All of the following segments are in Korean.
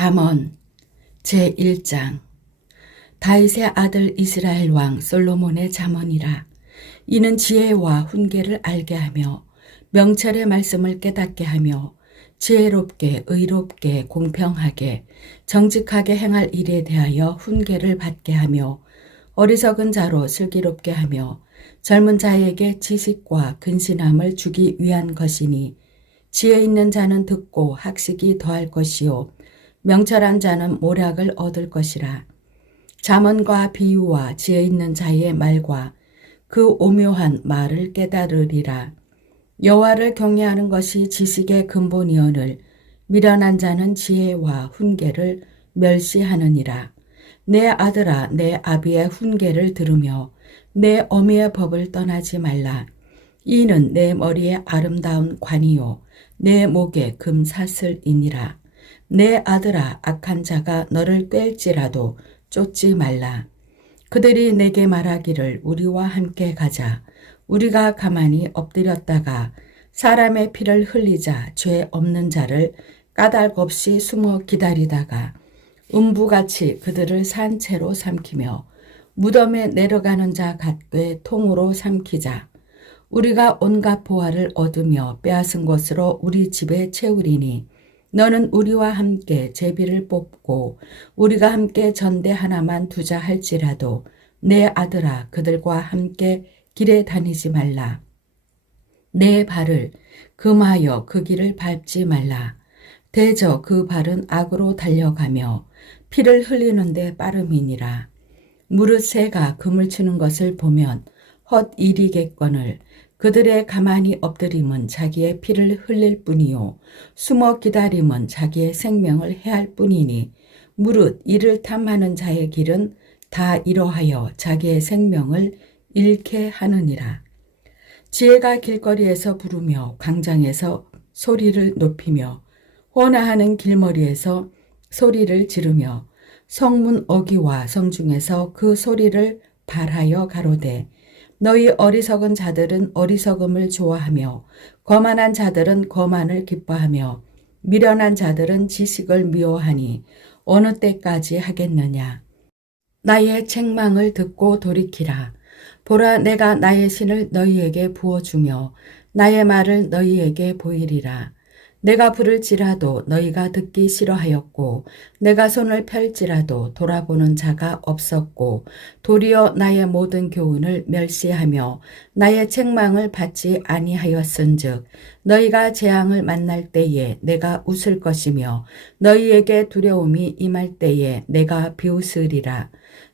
잠언 제1장. 다윗의 아들 이스라엘 왕 솔로몬의 잠언이라. 이는 지혜와 훈계를 알게 하며 명철의 말씀을 깨닫게 하며 지혜롭게 의롭게 공평하게 정직하게 행할 일에 대하여 훈계를 받게 하며 어리석은 자로 슬기롭게 하며 젊은 자에게 지식과 근신함을 주기 위한 것이니, 지혜 있는 자는 듣고 학식이 더할 것이요 명철한 자는 모략을 얻을 것이라. 잠언과 비유와 지혜 있는 자의 말과 그 오묘한 말을 깨달으리라. 여호와를 경외하는 것이 지식의 근본이오늘 미련한 자는 지혜와 훈계를 멸시하느니라. 내 아들아, 내 아비의 훈계를 들으며 내 어미의 법을 떠나지 말라. 이는 내 머리에 아름다운 관이요 내 목에 금사슬이니라. 내 아들아, 악한 자가 너를 꿰일지라도 쫓지 말라. 그들이 내게 말하기를 우리와 함께 가자. 우리가 가만히 엎드렸다가 사람의 피를 흘리자. 죄 없는 자를 까닭 없이 숨어 기다리다가 음부같이 그들을 산채로 삼키며 무덤에 내려가는 자 같게 통으로 삼키자. 우리가 온갖 보화를 얻으며 빼앗은 것으로 우리 집에 채우리니, 너는 우리와 함께 제비를 뽑고 우리가 함께 전대 하나만 두자 할지라도 내 아들아, 그들과 함께 길에 다니지 말라. 내 발을 금하여 그 길을 밟지 말라. 대저 그 발은 악으로 달려가며 피를 흘리는데 빠름이니라. 무릇 새가 그물 치는 것을 보면 헛일이겠거늘 그들의 가만히 엎드림은 자기의 피를 흘릴 뿐이요 숨어 기다림은 자기의 생명을 해할 뿐이니, 무릇 이를 탐하는 자의 길은 다 이러하여 자기의 생명을 잃게 하느니라. 지혜가 길거리에서 부르며 광장에서 소리를 높이며 호나하는 길머리에서 소리를 지르며 성문 어귀와 성중에서 그 소리를 발하여 가로되, 너희 어리석은 자들은 어리석음을 좋아하며 거만한 자들은 거만을 기뻐하며 미련한 자들은 지식을 미워하니 어느 때까지 하겠느냐. 나의 책망을 듣고 돌이키라. 보라, 내가 나의 신을 너희에게 부어주며 나의 말을 너희에게 보이리라. 내가 부를지라도 너희가 듣기 싫어하였고 내가 손을 펼지라도 돌아보는 자가 없었고 도리어 나의 모든 교훈을 멸시하며 나의 책망을 받지 아니하였은즉 너희가 재앙을 만날 때에 내가 웃을 것이며 너희에게 두려움이 임할 때에 내가 비웃으리라.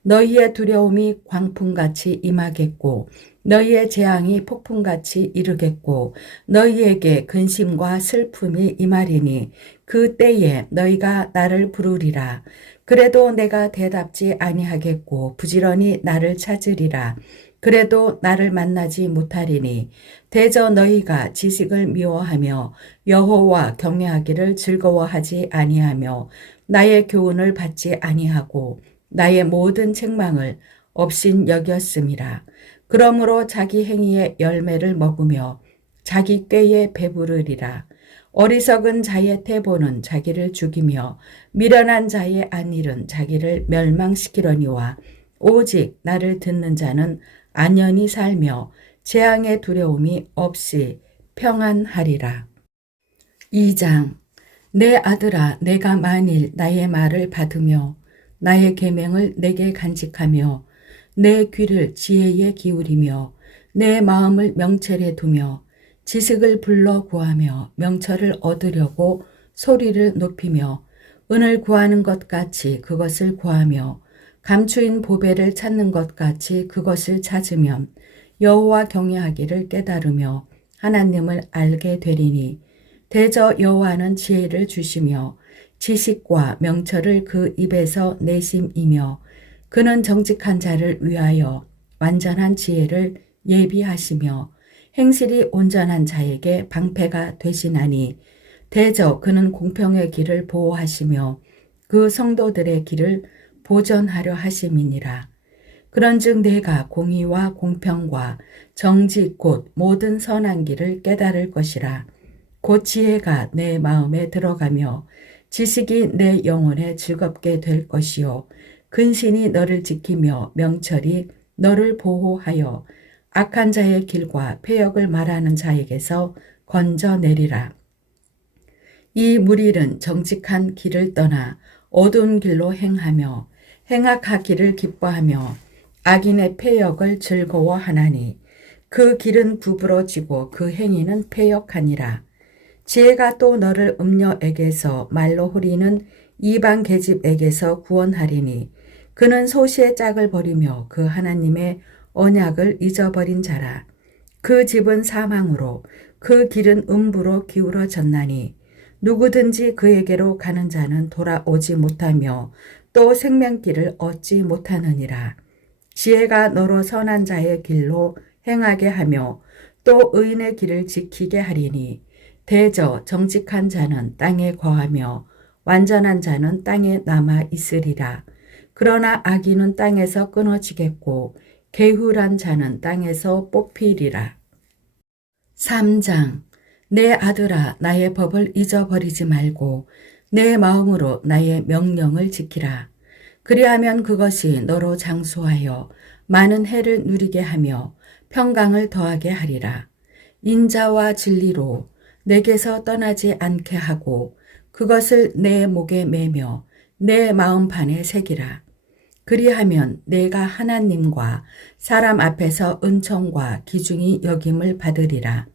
너희의 두려움이 광풍같이 임하겠고 너희의 재앙이 폭풍같이 이르겠고 너희에게 근심과 슬픔이 임하리니 그 때에 너희가 나를 부르리라. 그래도 내가 대답지 아니하겠고 부지런히 나를 찾으리라. 그래도 나를 만나지 못하리니 대저 너희가 지식을 미워하며 여호와 경외하기를 즐거워하지 아니하며 나의 교훈을 받지 아니하고 나의 모든 책망을 업신 여겼음이라. 그러므로 자기 행위의 열매를 먹으며 자기 꾀에 배부르리라. 어리석은 자의 태보는 자기를 죽이며 미련한 자의 안일은 자기를 멸망시키려니와 오직 나를 듣는 자는 안연히 살며 재앙의 두려움이 없이 평안하리라. 2장. 내 아들아, 내가 만일 나의 말을 받으며 나의 계명을 내게 간직하며 내 귀를 지혜에 기울이며 내 마음을 명철에 두며 지식을 불러 구하며 명철을 얻으려고 소리를 높이며 은을 구하는 것 같이 그것을 구하며 감추인 보배를 찾는 것 같이 그것을 찾으면 여호와 경외하기를 깨달으며 하나님을 알게 되리니, 대저 여호와는 지혜를 주시며 지식과 명철을 그 입에서 내심이며 그는 정직한 자를 위하여 완전한 지혜를 예비하시며 행실이 온전한 자에게 방패가 되시나니, 대저 그는 공평의 길을 보호하시며 그 성도들의 길을 보전하려 하심이니라. 그런즉 내가 공의와 공평과 정직 곧 모든 선한 길을 깨달을 것이라. 곧 지혜가 내 마음에 들어가며 지식이 내 영혼에 즐겁게 될 것이요 근신이 너를 지키며 명철이 너를 보호하여 악한 자의 길과 패역을 말하는 자에게서 건져내리라. 이 무리는 정직한 길을 떠나 어두운 길로 행하며 행악하기를 기뻐하며 악인의 패역을 즐거워하나니 그 길은 구부러지고 그 행위는 패역하니라. 지혜가 또 너를 음녀에게서 말로 후리는 이방 계집에게서 구원하리니 그는 소시의 짝을 버리며 그 하나님의 언약을 잊어버린 자라. 그 집은 사망으로 그 길은 음부로 기울어졌나니 누구든지 그에게로 가는 자는 돌아오지 못하며 또 생명길을 얻지 못하느니라. 지혜가 너로 선한 자의 길로 행하게 하며 또 의인의 길을 지키게 하리니 대저 정직한 자는 땅에 거하며 완전한 자는 땅에 남아 있으리라. 그러나 악인은 땅에서 끊어지겠고 게으른 자는 땅에서 뽑히리라. 3장. 내 아들아 나의 법을 잊어버리지 말고 내 마음으로 나의 명령을 지키라. 그리하면 그것이 너로 장수하여 많은 해를 누리게 하며 평강을 더하게 하리라. 인자와 진리로 내게서 떠나지 않게 하고 그것을 내 목에 매며 내 마음판에 새기라. 그리하면 내가 하나님과 사람 앞에서 은총과 기중이 여김을 받으리라.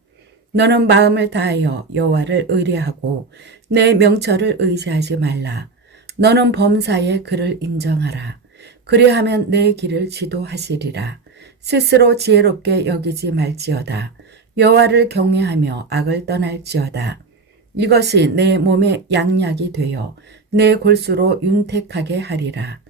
너는 마음을 다하여 여호와를 의뢰하고 내 명철을 의지하지 말라. 너는 범사의 그를 인정하라. 그리하면 내 길을 지도하시리라. 스스로 지혜롭게 여기지 말지어다. 여호와를 경외하며 악을 떠날지어다. 이것이 내 몸의 양약이 되어 내 골수로 윤택하게 하리라.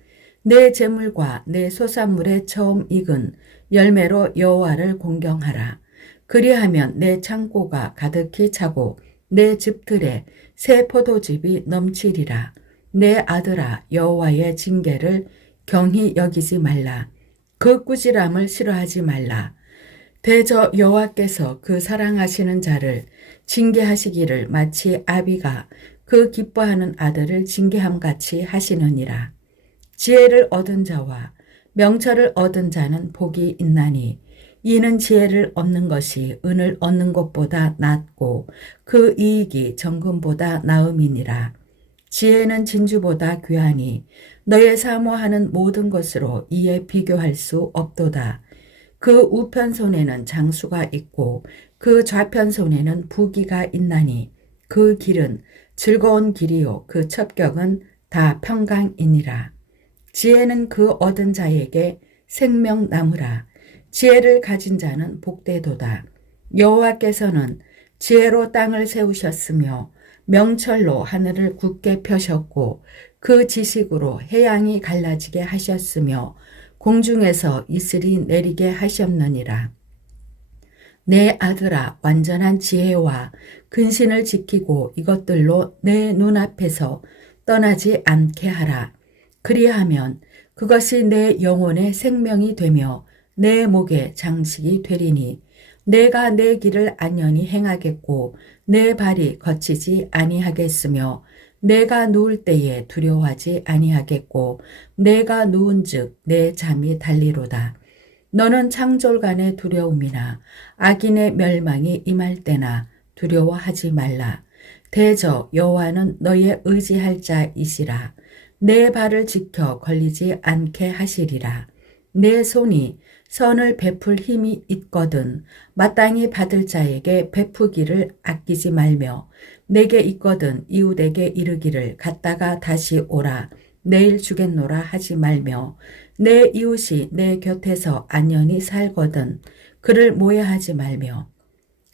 내 재물과 내 소산물의 처음 익은 열매로 여호와를 공경하라. 그리하면 내 창고가 가득히 차고 내 집들에 새 포도즙이 넘치리라. 내 아들아 여호와의 징계를 경히 여기지 말라. 그 꾸지람을 싫어하지 말라. 대저 여호와께서 그 사랑하시는 자를 징계하시기를 마치 아비가 그 기뻐하는 아들을 징계함같이 하시느니라. 지혜를 얻은 자와 명철을 얻은 자는 복이 있나니 이는 지혜를 얻는 것이 은을 얻는 것보다 낫고 그 이익이 정금보다 나음이니라. 지혜는 진주보다 귀하니 너의 사모하는 모든 것으로 이에 비교할 수 없도다. 그 우편 손에는 장수가 있고 그 좌편 손에는 부귀가 있나니 그 길은 즐거운 길이요 그 첩격은 다 평강이니라. 지혜는 그 얻은 자에게 생명나무라. 지혜를 가진 자는 복되도다. 여호와께서는 지혜로 땅을 세우셨으며 명철로 하늘을 굳게 펴셨고 그 지식으로 해양이 갈라지게 하셨으며 공중에서 이슬이 내리게 하셨느니라. 내 아들아 완전한 지혜와 근신을 지키고 이것들로 내 눈앞에서 떠나지 않게 하라. 그리하면 그것이 내 영혼의 생명이 되며 내 목의 장식이 되리니 내가 내 길을 안연히 행하겠고 내 발이 거치지 아니하겠으며 내가 누울 때에 두려워하지 아니하겠고 내가 누운즉 내 잠이 달리로다. 너는 창졸간의 두려움이나 악인의 멸망이 임할 때나 두려워하지 말라. 대저 여호와는 너의 의지할 자이시라. 내 발을 지켜 걸리지 않게 하시리라. 내 손이 선을 베풀 힘이 있거든 마땅히 받을 자에게 베푸기를 아끼지 말며 내게 있거든 이웃에게 이르기를 갔다가 다시 오라 내일 주겠노라 하지 말며 내 이웃이 내 곁에서 안연히 살거든 그를 모해하지 말며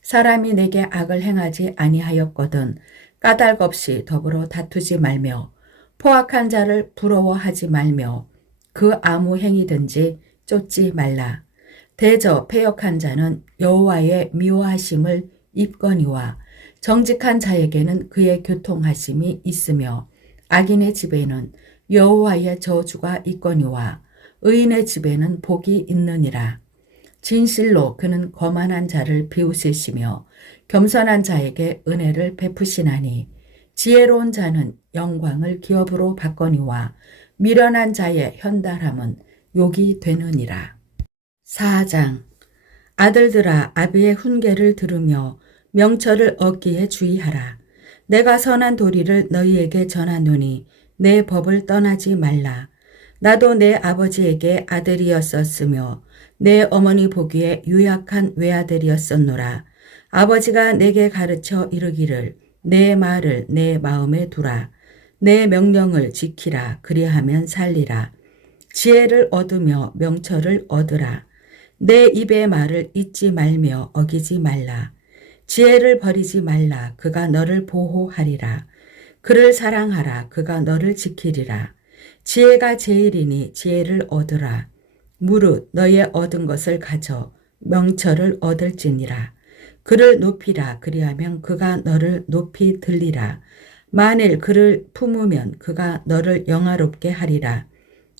사람이 내게 악을 행하지 아니하였거든 까닭 없이 더불어 다투지 말며 포악한 자를 부러워하지 말며 그 아무 행위든지 쫓지 말라. 대저 패역한 자는 여호와의 미워하심을 입거니와 정직한 자에게는 그의 교통하심이 있으며 악인의 집에는 여호와의 저주가 있거니와 의인의 집에는 복이 있느니라. 진실로 그는 거만한 자를 비웃으시며 겸손한 자에게 은혜를 베푸시나니 지혜로운 자는 영광을 기업으로 바거니와 미련한 자의 현달함은 욕이 되느니라. 4장. 아들들아, 아비의 훈계를 들으며 명철을 얻기에 주의하라. 내가 선한 도리를 너희에게 전하노니 내 법을 떠나지 말라. 나도 내 아버지에게 아들이었었으며 내 어머니 보기에 유약한 외아들이었었노라. 아버지가 내게 가르쳐 이르기를 내 말을 내 마음에 두라. 내 명령을 지키라. 그리하면 살리라. 지혜를 얻으며 명철을 얻으라. 내 입의 말을 잊지 말며 어기지 말라. 지혜를 버리지 말라. 그가 너를 보호하리라. 그를 사랑하라. 그가 너를 지키리라. 지혜가 제일이니 지혜를 얻으라. 무릇 너의 얻은 것을 가져 명철을 얻을지니라. 그를 높이라. 그리하면 그가 너를 높이 들리라. 만일 그를 품으면 그가 너를 영화롭게 하리라.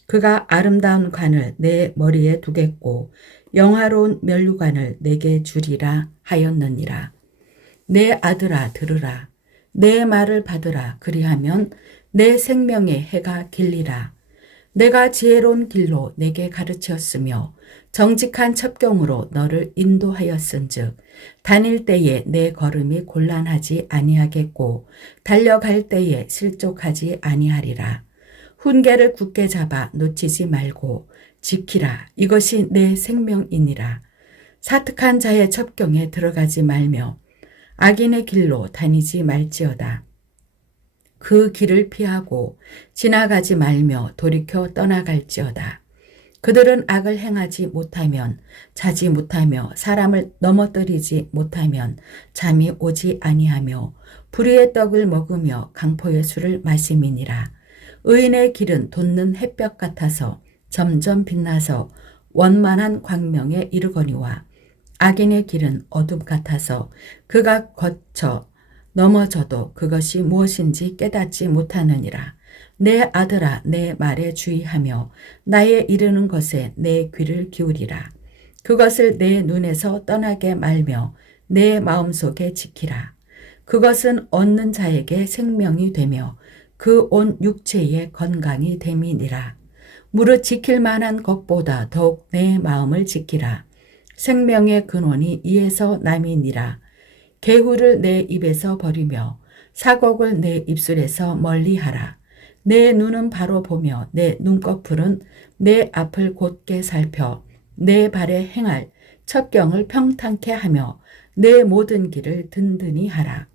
그가 아름다운 관을 내 머리에 두겠고 영화로운 면류관을 내게 주리라 하였느니라. 내 아들아 들으라. 내 말을 받으라. 그리하면 내 생명의 해가 길리라. 내가 지혜로운 길로 내게 가르쳤으며 정직한 첩경으로 너를 인도하였은즉 다닐 때에 내 걸음이 곤란하지 아니하겠고 달려갈 때에 실족하지 아니하리라. 훈계를 굳게 잡아 놓치지 말고 지키라. 이것이 내 생명이니라. 사특한 자의 첩경에 들어가지 말며 악인의 길로 다니지 말지어다. 그 길을 피하고 지나가지 말며 돌이켜 떠나갈지어다. 그들은 악을 행하지 못하면 자지 못하며 사람을 넘어뜨리지 못하면 잠이 오지 아니하며 불의의 떡을 먹으며 강포의 술을 마심이니라. 의인의 길은 돋는 햇볕 같아서 점점 빛나서 원만한 광명에 이르거니와 악인의 길은 어둠 같아서 그가 거쳐 넘어져도 그것이 무엇인지 깨닫지 못하느니라. 내 아들아 내 말에 주의하며 나의 이르는 것에 내 귀를 기울이라. 그것을 내 눈에서 떠나게 말며 내 마음속에 지키라. 그것은 얻는 자에게 생명이 되며 그 온 육체의 건강이 됨이니라. 무릇 지킬 만한 것보다 더욱 내 마음을 지키라. 생명의 근원이 이에서 남이니라. 개후를 내 입에서 버리며 사곡을 내 입술에서 멀리하라. 내 눈은 바로 보며 내 눈꺼풀은 내 앞을 곧게 살펴 내 발에 행할 첩경을 평탄케 하며 내 모든 길을 든든히 하라.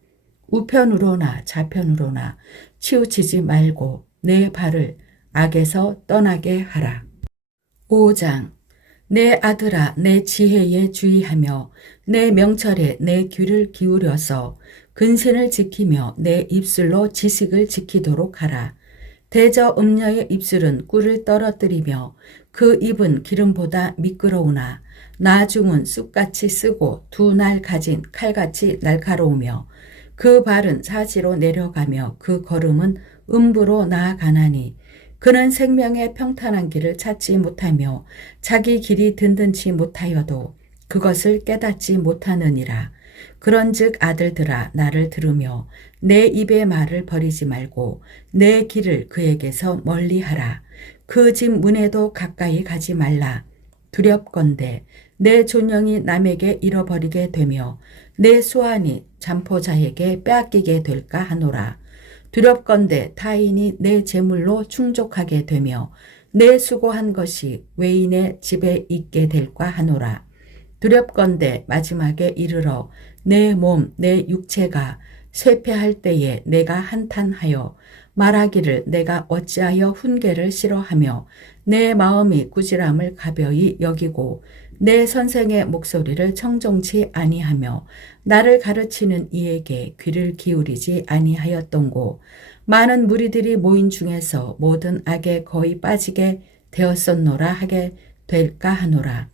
우편으로나 좌편으로나 치우치지 말고 내 발을 악에서 떠나게 하라. 5장. 내 아들아 내 지혜에 주의하며 내 명철에 내 귀를 기울여서 근신을 지키며 내 입술로 지식을 지키도록 하라. 대저 음녀의 입술은 꿀을 떨어뜨리며 그 입은 기름보다 미끄러우나 나중은 쑥같이 쓰고 두 날 가진 칼같이 날카로우며 그 발은 사지로 내려가며 그 걸음은 음부로 나아가나니 그는 생명의 평탄한 길을 찾지 못하며 자기 길이 든든치 못하여도 그것을 깨닫지 못하느니라. 그런즉 아들들아 나를 들으며 내 입의 말을 버리지 말고 내 길을 그에게서 멀리하라. 그 집 문에도 가까이 가지 말라. 두렵건대 내 존영이 남에게 잃어버리게 되며 내 수완이 잠포자에게 빼앗기게 될까 하노라. 두렵건대 타인이 내 재물로 충족하게 되며 내 수고한 것이 외인의 집에 있게 될까 하노라. 두렵건대 마지막에 이르러 내 몸, 내 육체가 쇠폐할 때에 내가 한탄하여 말하기를 내가 어찌하여 훈계를 싫어하며 내 마음이 꾸지람을 가벼이 여기고 내 선생의 목소리를 청종치 아니하며 나를 가르치는 이에게 귀를 기울이지 아니하였던고. 많은 무리들이 모인 중에서 모든 악에 거의 빠지게 되었었노라 하게 될까 하노라.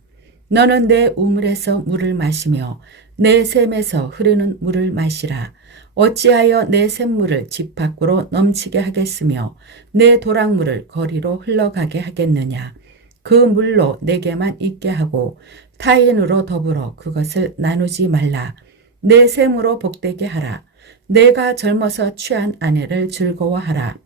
너는 내 우물에서 물을 마시며 내 샘에서 흐르는 물을 마시라. 어찌하여 내 샘물을 집 밖으로 넘치게 하겠으며 내 도랑물을 거리로 흘러가게 하겠느냐. 그 물로 내게만 있게 하고 타인으로 더불어 그것을 나누지 말라. 내 샘으로 복되게 하라. 내가 젊어서 취한 아내를 즐거워하라.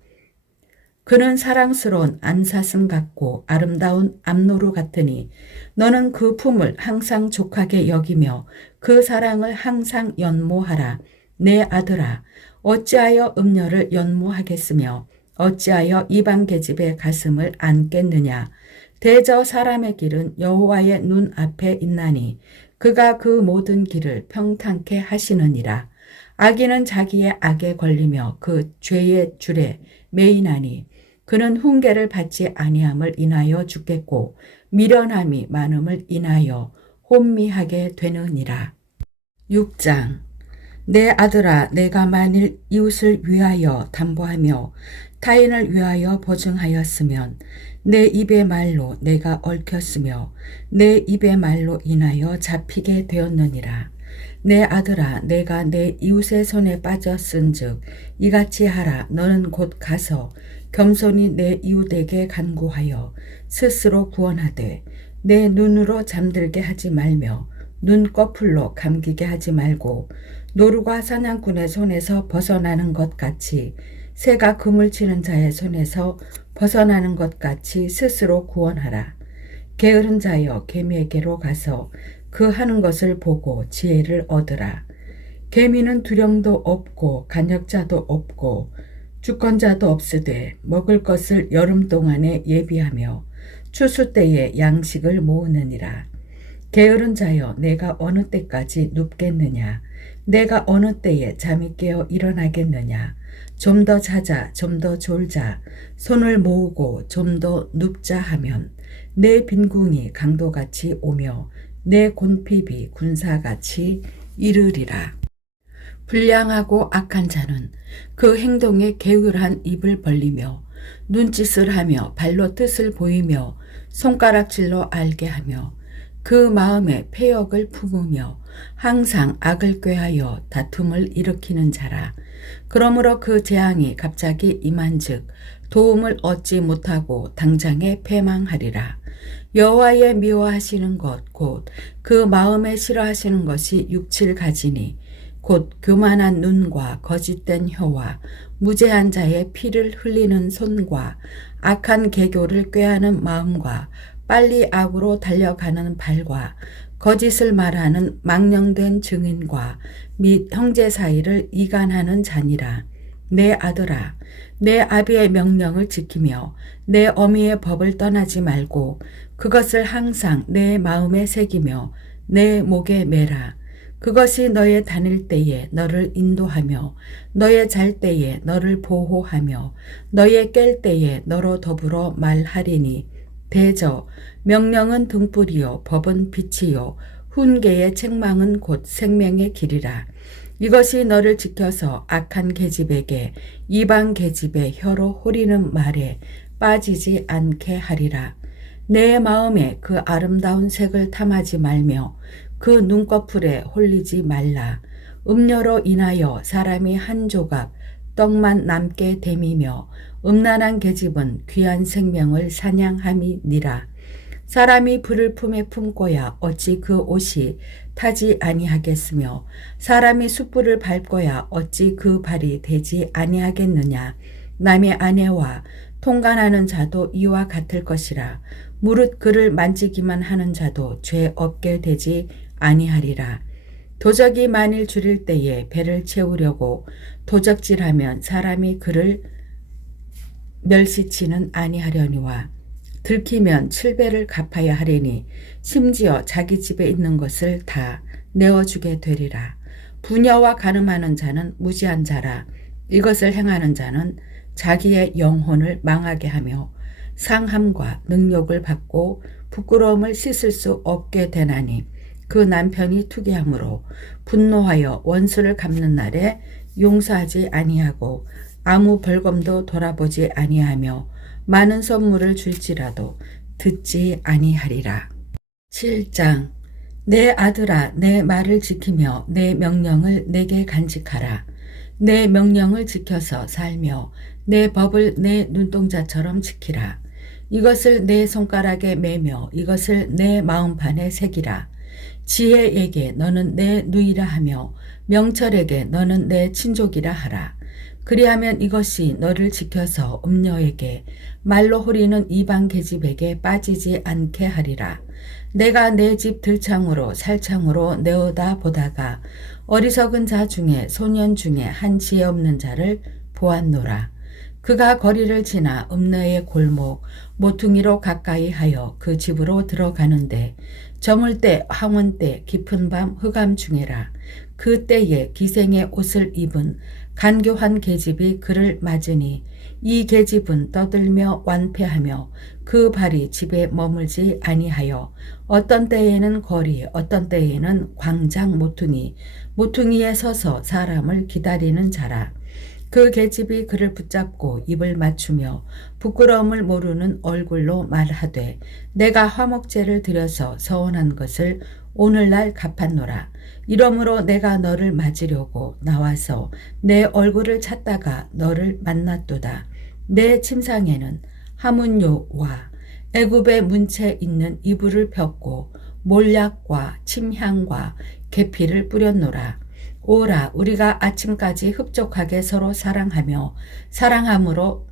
그는 사랑스러운 안사슴 같고 아름다운 암노루 같으니 너는 그 품을 항상 족하게 여기며 그 사랑을 항상 연모하라. 내 아들아, 어찌하여 음녀를 연모하겠으며 어찌하여 이방 계집의 가슴을 안겠느냐. 대저 사람의 길은 여호와의 눈 앞에 있나니 그가 그 모든 길을 평탄케 하시느니라. 악인은 자기의 악에 걸리며 그 죄의 줄에 매이나니 그는 훈계를 받지 아니함을 인하여 죽겠고 미련함이 많음을 인하여 혼미하게 되느니라. 6장. 내 아들아, 내가 만일 이웃을 위하여 담보하며 타인을 위하여 보증하였으면 내 입의 말로 내가 얽혔으며 내 입의 말로 인하여 잡히게 되었느니라. 내 아들아, 내가 내 이웃의 손에 빠졌은즉 이같이 하라. 너는 곧 가서 겸손히 내 이웃에게 간구하여 스스로 구원하되 내 눈으로 잠들게 하지 말며 눈꺼풀로 감기게 하지 말고 노루가 사냥꾼의 손에서 벗어나는 것 같이 새가 그물 치는 자의 손에서 벗어나는 것 같이 스스로 구원하라. 게으른 자여 개미에게로 가서 그 하는 것을 보고 지혜를 얻으라. 개미는 두령도 없고 간역자도 없고 주권자도 없으되 먹을 것을 여름 동안에 예비하며 추수 때에 양식을 모으느니라. 게으른 자여 내가 어느 때까지 눕겠느냐. 내가 어느 때에 잠이 깨어 일어나겠느냐. 좀 더 자자, 좀 더 졸자, 손을 모으고 좀 더 눕자 하면 내 빈궁이 강도같이 오며 내 곤핍이 군사같이 이르리라. 불량하고 악한 자는 그 행동에 게으르한 입을 벌리며 눈짓을 하며 발로 뜻을 보이며 손가락질로 알게 하며 그 마음에 패역을 품으며 항상 악을 꾀하여 다툼을 일으키는 자라. 그러므로 그 재앙이 갑자기 임한즉 도움을 얻지 못하고 당장에 패망하리라. 여호와의 미워하시는 것 곧 그 마음에 싫어하시는 것이 육칠 가지니 곧 교만한 눈과 거짓된 혀와 무죄한 자의 피를 흘리는 손과 악한 계교를 꾀하는 마음과 빨리 악으로 달려가는 발과 거짓을 말하는 망령된 증인과 및 형제 사이를 이간하는 자니라. 내 아들아, 내 아비의 명령을 지키며 내 어미의 법을 떠나지 말고 그것을 항상 내 마음에 새기며 내 목에 매라. 그것이 너의 다닐 때에 너를 인도하며 너의 잘 때에 너를 보호하며 너의 깰 때에 너로 더불어 말하리니 대저 명령은 등불이요 법은 빛이요 훈계의 책망은 곧 생명의 길이라. 이것이 너를 지켜서 악한 계집에게 이방 계집의 혀로 호리는 말에 빠지지 않게 하리라. 내 마음에 그 아름다운 색을 탐하지 말며 그 눈꺼풀에 홀리지 말라. 음료로 인하여 사람이 한 조각 떡만 남게 됨이며 음란한 계집은 귀한 생명을 사냥함이니라. 사람이 불을 품에 품고야 어찌 그 옷이 타지 아니하겠으며 사람이 숯불을 밟고야 어찌 그 발이 되지 아니하겠느냐. 남의 아내와 통간하는 자도 이와 같을 것이라. 무릇 그를 만지기만 하는 자도 죄 없게 되지 아니하리라. 도적이 만일 줄일 때에 배를 채우려고 도적질하면 사람이 그를 멸시치는 아니하려니와 들키면 7배를 갚아야 하리니 심지어 자기 집에 있는 것을 다 내어주게 되리라. 부녀와 간음하는 자는 무지한 자라. 이것을 행하는 자는 자기의 영혼을 망하게 하며 상함과 능욕을 받고 부끄러움을 씻을 수 없게 되나니 그 남편이 투기함으로 분노하여 원수를 갚는 날에 용서하지 아니하고 아무 벌금도 돌아보지 아니하며 많은 선물을 줄지라도 듣지 아니하리라. 7장. 내 아들아, 내 말을 지키며 내 명령을 내게 간직하라. 내 명령을 지켜서 살며 내 법을 내 눈동자처럼 지키라. 이것을 내 손가락에 매며 이것을 내 마음판에 새기라. 지혜에게 너는 내 누이라 하며 명철에게 너는 내 친족이라 하라. 그리하면 이것이 너를 지켜서 음녀에게 말로 호리는 이방 계집에게 빠지지 않게 하리라. 내가 내 집 들창으로 살창으로 내어다 보다가 어리석은 자 중에 소년 중에 한 지혜 없는 자를 보았노라. 그가 거리를 지나 음녀의 골목 모퉁이로 가까이 하여 그 집으로 들어가는데 저물 때 황혼 때 깊은 밤 흑암 중에라. 그 때에 기생의 옷을 입은 간교한 계집이 그를 맞으니 이 계집은 떠들며 완패하며 그 발이 집에 머물지 아니하여 어떤 때에는 거리 어떤 때에는 광장 모퉁이에 서서 사람을 기다리는 자라. 그 계집이 그를 붙잡고 입을 맞추며 부끄러움을 모르는 얼굴로 말하되 내가 화목제를 드려서 서원한 것을 오늘날 갚았노라. 이러므로 내가 너를 맞으려고 나와서 내 얼굴을 찾다가 너를 만났도다. 내 침상에는 하문요와 애굽의 문채 있는 이불을 폈고 몰약과 침향과 계피를 뿌렸노라. 오라 우리가 아침까지 흡족하게 서로 사랑하며 사랑함으로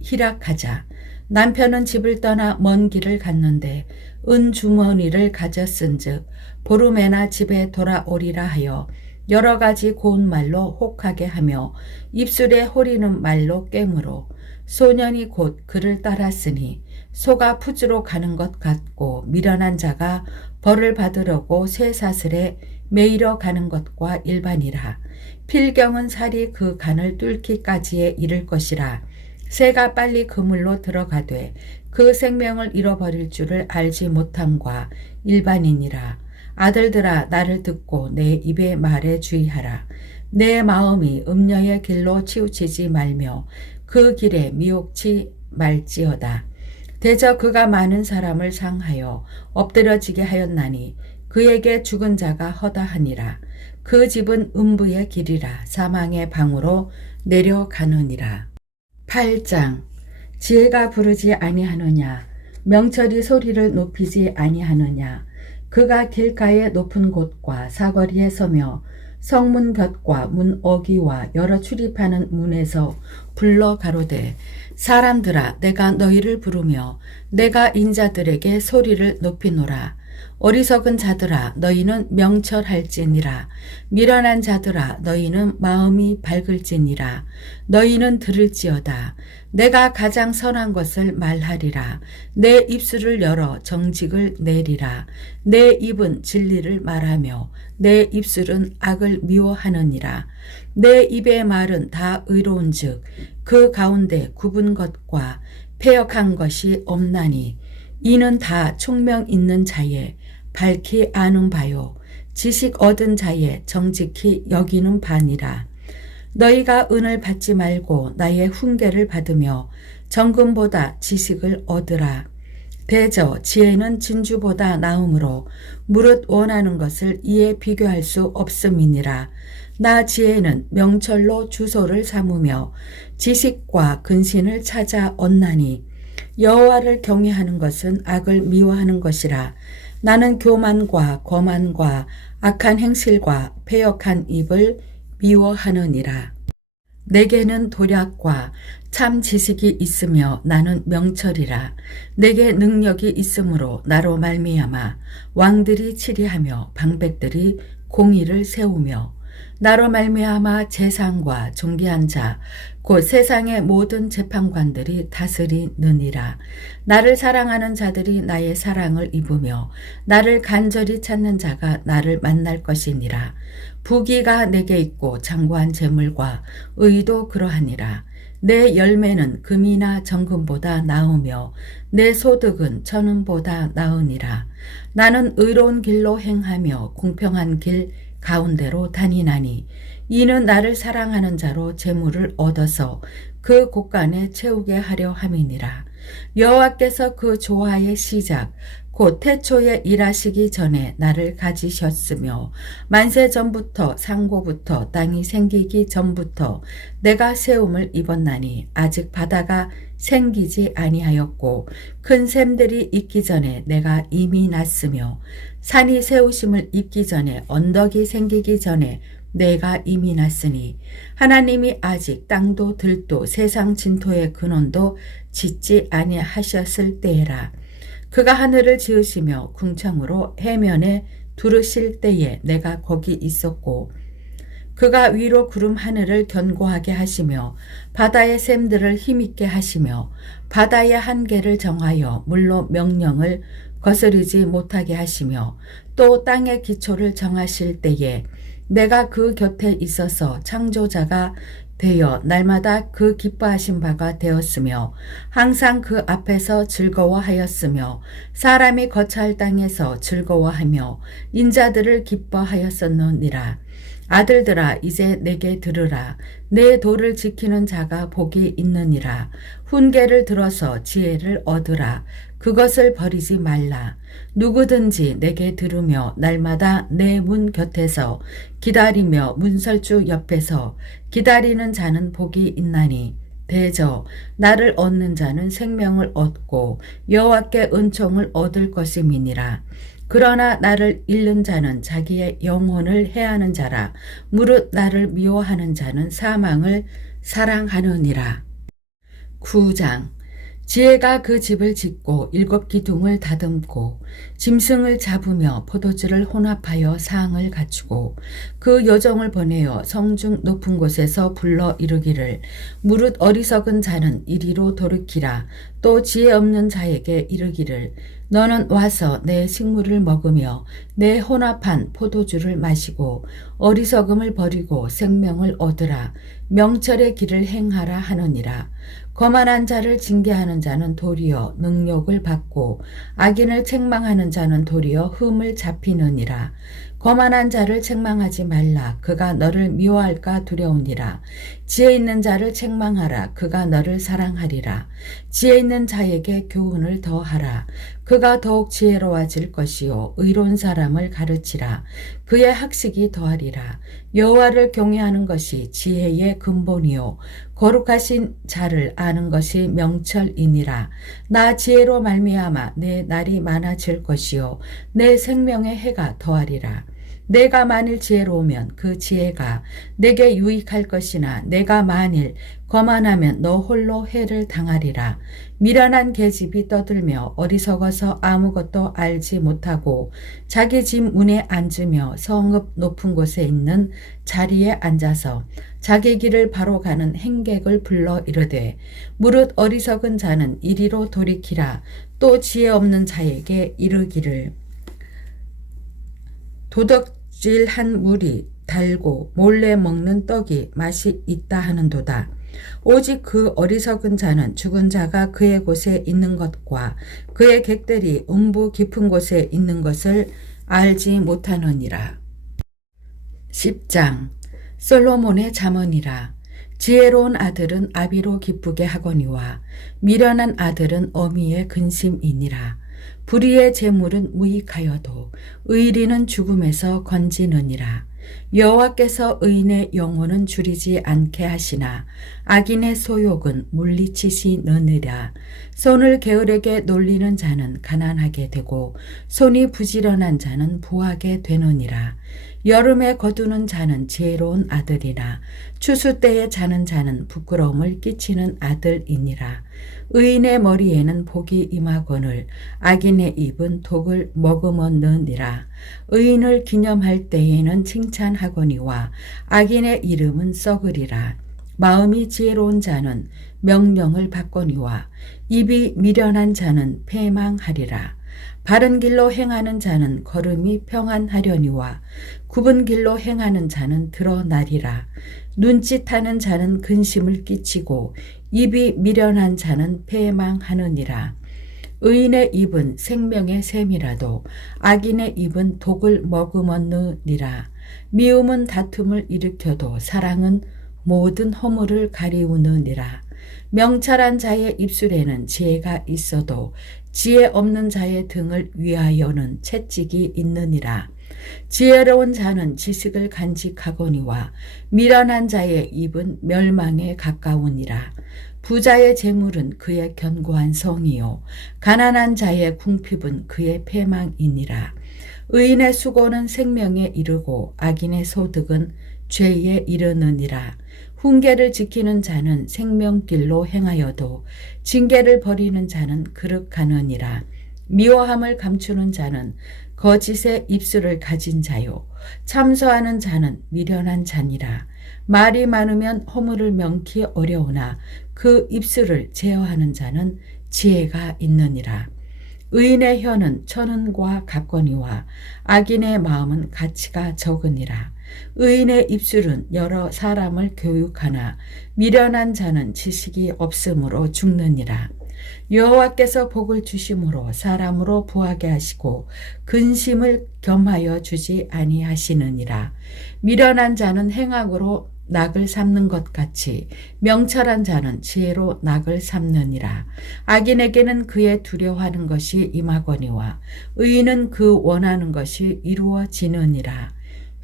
희락하자. 남편은 집을 떠나 먼 길을 갔는데 은주머니를 가졌은즉 보름에나 집에 돌아오리라 하여 여러 가지 고운 말로 혹하게 하며 입술에 호리는 말로 깨물어 소년이 곧 그를 따랐으니 소가 푸주로 가는 것 같고 미련한 자가 벌을 받으려고 쇠사슬에 매이러 가는 것과 일반이라. 필경은 살이 그 간을 뚫기까지에 이를 것이라. 새가 빨리 그물로 들어가되 그 생명을 잃어버릴 줄을 알지 못함과 일반이니라. 아들들아 나를 듣고 내 입의 말에 주의하라. 내 마음이 음녀의 길로 치우치지 말며 그 길에 미혹치 말지어다. 대저 그가 많은 사람을 상하여 엎드려지게 하였나니 그에게 죽은 자가 허다하니라. 그 집은 음부의 길이라 사망의 방으로 내려가느니라. 8장 지혜가 부르지 아니하느냐 명철이 소리를 높이지 아니하느냐. 그가 길가의 높은 곳과 사거리에 서며 성문 곁과 문 어귀와 여러 출입하는 문에서 불러 가로되 사람들아 내가 너희를 부르며 내가 인자들에게 소리를 높이노라. 어리석은 자들아 너희는 명철할지니라. 미련한 자들아 너희는 마음이 밝을지니라. 너희는 들을지어다. 내가 가장 선한 것을 말하리라. 내 입술을 열어 정직을 내리라. 내 입은 진리를 말하며 내 입술은 악을 미워하느니라. 내 입의 말은 다 의로운즉 그 가운데 굽은 것과 패역한 것이 없나니 이는 다 총명 있는 자의 밝히 아는 바요 지식 얻은 자의 정직히 여기는 바니라. 너희가 은을 받지 말고 나의 훈계를 받으며 정금보다 지식을 얻으라. 대저 지혜는 진주보다 나음으로 무릇 원하는 것을 이에 비교할 수 없음이니라. 나 지혜는 명철로 주소를 삼으며 지식과 근신을 찾아 얻나니 여호와를 경외하는 것은 악을 미워하는 것이라. 나는 교만과 거만과 악한 행실과 패역한 입을 미워하느니라. 내게는 도략과 참 지식이 있으며 나는 명철이라. 내게 능력이 있으므로 나로 말미암아 왕들이 치리하며 방백들이 공의를 세우며 나로 말미암아 재상과 존귀한 자 곧 세상의 모든 재판관들이 다스리느니라. 나를 사랑하는 자들이 나의 사랑을 입으며 나를 간절히 찾는 자가 나를 만날 것이니라. 부귀가 내게 있고 장구한 재물과 의도 그러하니라. 내 열매는 금이나 정금보다 나으며 내 소득은 천은보다 나으니라. 나는 의로운 길로 행하며 공평한 길 가운데로 다니나니 이는 나를 사랑하는 자로 재물을 얻어서 그 곳간에 채우게 하려 함이니라. 여호와께서 그 조화의 시작 곧 태초에 일하시기 전에 나를 가지셨으며 만세 전부터 상고부터 땅이 생기기 전부터 내가 세움을 입었나니 아직 바다가 생기지 아니하였고 큰 샘들이 있기 전에 내가 이미 났으며 산이 세우심을 입기 전에 언덕이 생기기 전에 내가 이미 났으니 하나님이 아직 땅도 들도 세상 진토의 근원도 짓지 아니하셨을 때에라. 그가 하늘을 지으시며 궁창으로 해면에 두르실 때에 내가 거기 있었고 그가 위로 구름 하늘을 견고하게 하시며 바다의 샘들을 힘있게 하시며 바다의 한계를 정하여 물로 명령을 거스르지 못하게 하시며 또 땅의 기초를 정하실 때에 내가 그 곁에 있어서 창조자가 되어 날마다 그 기뻐하신 바가 되었으며 항상 그 앞에서 즐거워하였으며 사람이 거처할 땅에서 즐거워하며 인자들을 기뻐하였었느니라. 아들들아 이제 내게 들으라. 내 도를 지키는 자가 복이 있느니라. 훈계를 들어서 지혜를 얻으라. 그것을 버리지 말라. 누구든지 내게 들으며 날마다 내 문 곁에서 기다리며 문설주 옆에서 기다리는 자는 복이 있나니 대저 나를 얻는 자는 생명을 얻고 여호와께 은총을 얻을 것임이니라. 그러나 나를 잃는 자는 자기의 영혼을 해하는 자라. 무릇 나를 미워하는 자는 사망을 사랑하느니라. 9장 지혜가 그 집을 짓고 7 기둥을 다듬고 짐승을 잡으며 포도주를 혼합하여 사항을 갖추고 그 여종을 보내어 성중 높은 곳에서 불러 이르기를 무릇 어리석은 자는 이리로 돌이키라. 또 지혜 없는 자에게 이르기를 너는 와서 내 식물을 먹으며 내 혼합한 포도주를 마시고 어리석음을 버리고 생명을 얻으라. 명철의 길을 행하라 하느니라. 거만한 자를 징계하는 자는 도리어 능욕을 받고 악인을 책망하는 자는 도리어 흠을 잡히느니라. 거만한 자를 책망하지 말라. 그가 너를 미워할까 두려우니라. 지혜 있는 자를 책망하라. 그가 너를 사랑하리라. 지혜 있는 자에게 교훈을 더하라. 그가 더욱 지혜로워질 것이요 의로운 사람을 가르치라. 그의 학식이 더하리라. 여호와를 경외하는 것이 지혜의 근본이요 거룩하신 자를 아는 것이 명철이니라. 나 지혜로 말미암아 내 날이 많아질 것이요 내 생명의 해가 더하리라. 내가 만일 지혜로우면 그 지혜가 내게 유익할 것이나 내가 만일 거만하면 너 홀로 해를 당하리라. 미련한 계집이 떠들며 어리석어서 아무것도 알지 못하고 자기 집 문에 앉으며 성읍 높은 곳에 있는 자리에 앉아서 자기 길을 바로 가는 행객을 불러 이르되 무릇 어리석은 자는 이리로 돌이키라. 또 지혜 없는 자에게 이르기를 도덕질한 물이 달고 몰래 먹는 떡이 맛이 있다 하는도다. 오직 그 어리석은 자는 죽은 자가 그의 곳에 있는 것과 그의 객들이 음부 깊은 곳에 있는 것을 알지 못하느니라. 10장 솔로몬의 잠언이라. 지혜로운 아들은 아비로 기쁘게 하거니와 미련한 아들은 어미의 근심이니라. 불의의 재물은 무익하여도 의리는 죽음에서 건지느니라. 여호와께서 의인의 영혼은 줄이지 않게 하시나 악인의 소욕은 물리치시느니라. 손을 게으르게 놀리는 자는 가난하게 되고 손이 부지런한 자는 부하게 되느니라. 여름에 거두는 자는 지혜로운 아들이나 추수 때에 자는 자는 부끄러움을 끼치는 아들이니라. 의인의 머리에는 복이 임하거늘 악인의 입은 독을 머금었느니라. 의인을 기념할 때에는 칭찬하거니와 악인의 이름은 썩으리라. 마음이 지혜로운 자는 명령을 받거니와 입이 미련한 자는 패망하리라. 바른 길로 행하는 자는 걸음이 평안하려니와 굽은 길로 행하는 자는 드러나리라. 눈짓하는 자는 근심을 끼치고 입이 미련한 자는 패망하느니라. 의인의 입은 생명의 샘이라도 악인의 입은 독을 머금었느니라. 미움은 다툼을 일으켜도 사랑은 모든 허물을 가리우느니라. 명철한 자의 입술에는 지혜가 있어도 지혜 없는 자의 등을 위하여는 채찍이 있느니라. 지혜로운 자는 지식을 간직하거니와 미련한 자의 입은 멸망에 가까우니라. 부자의 재물은 그의 견고한 성이요 가난한 자의 궁핍은 그의 패망이니라. 의인의 수고는 생명에 이르고 악인의 소득은 죄에 이르느니라. 훈계를 지키는 자는 생명길로 행하여도 징계를 버리는 자는 그릇가느니라. 미워함을 감추는 자는 거짓의 입술을 가진 자요. 참소하는 자는 미련한 자니라. 말이 많으면 허물을 명키 어려우나 그 입술을 제어하는 자는 지혜가 있느니라. 의인의 혀는 천은과 같거니와 악인의 마음은 가치가 적으니라. 의인의 입술은 여러 사람을 교육하나 미련한 자는 지식이 없으므로 죽느니라. 여호와께서 복을 주심으로 사람으로 부하게 하시고 근심을 겸하여 주지 아니하시느니라. 미련한 자는 행악으로 낙을 삼는 것 같이 명철한 자는 지혜로 낙을 삼느니라. 악인에게는 그의 두려워하는 것이 임하거니와 의인은 그 원하는 것이 이루어지느니라.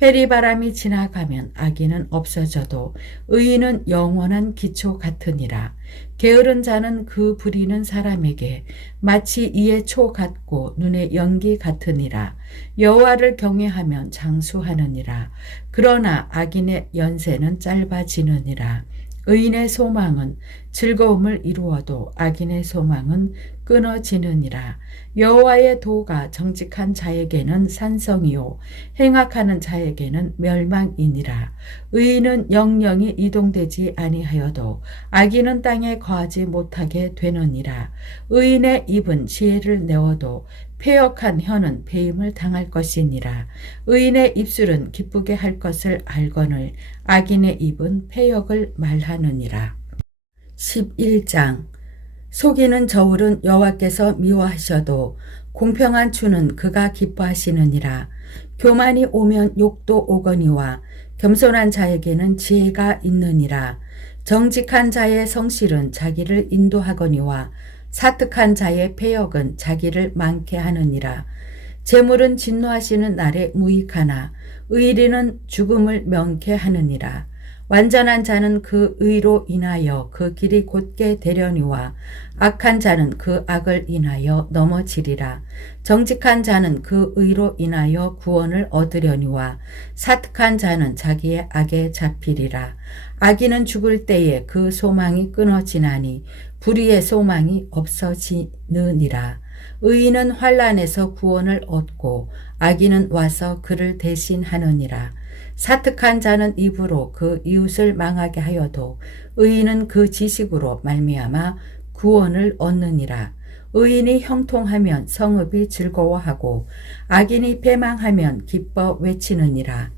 회리바람이 지나가면 악인은 없어져도 의인은 영원한 기초 같으니라. 게으른 자는 그 부리는 사람에게 마치 이의 초 같고 눈의 연기 같으니라. 여호와를 경외하면 장수하느니라. 그러나 악인의 연세는 짧아지느니라. 의인의 소망은 즐거움을 이루어도 악인의 소망은 끊어지느니라. 여호와의 도가 정직한 자에게는 산성이요 행악하는 자에게는 멸망이니라. 의인은 영영이 이동되지 아니하여도 악인은 땅에 거하지 못하게 되느니라. 의인의 입은 지혜를 내어도 패역한 혀는 배임을 당할 것이니라. 의인의 입술은 기쁘게 할 것을 알거늘 악인의 입은 패역을 말하느니라. 11장. 속이는 저울은 여호와께서 미워하셔도 공평한 주는 그가 기뻐하시느니라. 교만이 오면 욕도 오거니와 겸손한 자에게는 지혜가 있느니라. 정직한 자의 성실은 자기를 인도하거니와 사특한 자의 패역은 자기를 많게 하느니라. 재물은 진노하시는 날에 무익하나 의리는 죽음을 명케 하느니라. 완전한 자는 그 의로 인하여 그 길이 곧게 되려니와 악한 자는 그 악을 인하여 넘어지리라. 정직한 자는 그 의로 인하여 구원을 얻으려니와 사특한 자는 자기의 악에 잡히리라. 악인은 죽을 때에 그 소망이 끊어지나니 불의의 소망이 없어지느니라. 의인은 환난에서 구원을 얻고 악인은 와서 그를 대신하느니라. 사특한 자는 입으로 그 이웃을 망하게 하여도 의인은 그 지식으로 말미암아 구원을 얻느니라. 의인이 형통하면 성읍이 즐거워하고 악인이 패망하면 기뻐 외치느니라.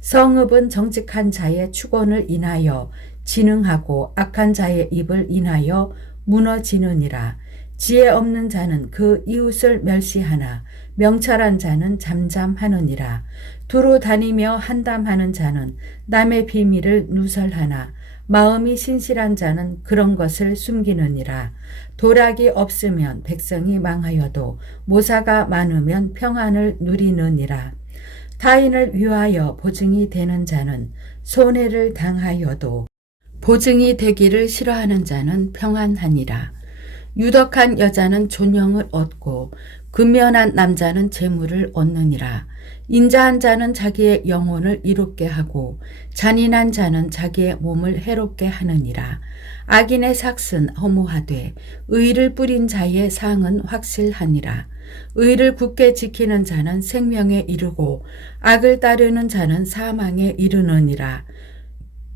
성읍은 정직한 자의 축원을 인하여 진흥하고 악한 자의 입을 인하여 무너지느니라. 지혜 없는 자는 그 이웃을 멸시하나 명철한 자는 잠잠하느니라. 두루 다니며 한담하는 자는 남의 비밀을 누설하나 마음이 신실한 자는 그런 것을 숨기느니라. 도락이 없으면 백성이 망하여도 모사가 많으면 평안을 누리느니라. 타인을 위하여 보증이 되는 자는 손해를 당하여도 보증이 되기를 싫어하는 자는 평안하니라. 유덕한 여자는 존영을 얻고 근면한 남자는 재물을 얻느니라. 인자한 자는 자기의 영혼을 이롭게 하고 잔인한 자는 자기의 몸을 해롭게 하느니라. 악인의 삭은 허무하되 의를 뿌린 자의 상은 확실하니라. 의를 굳게 지키는 자는 생명에 이르고 악을 따르는 자는 사망에 이르느니라.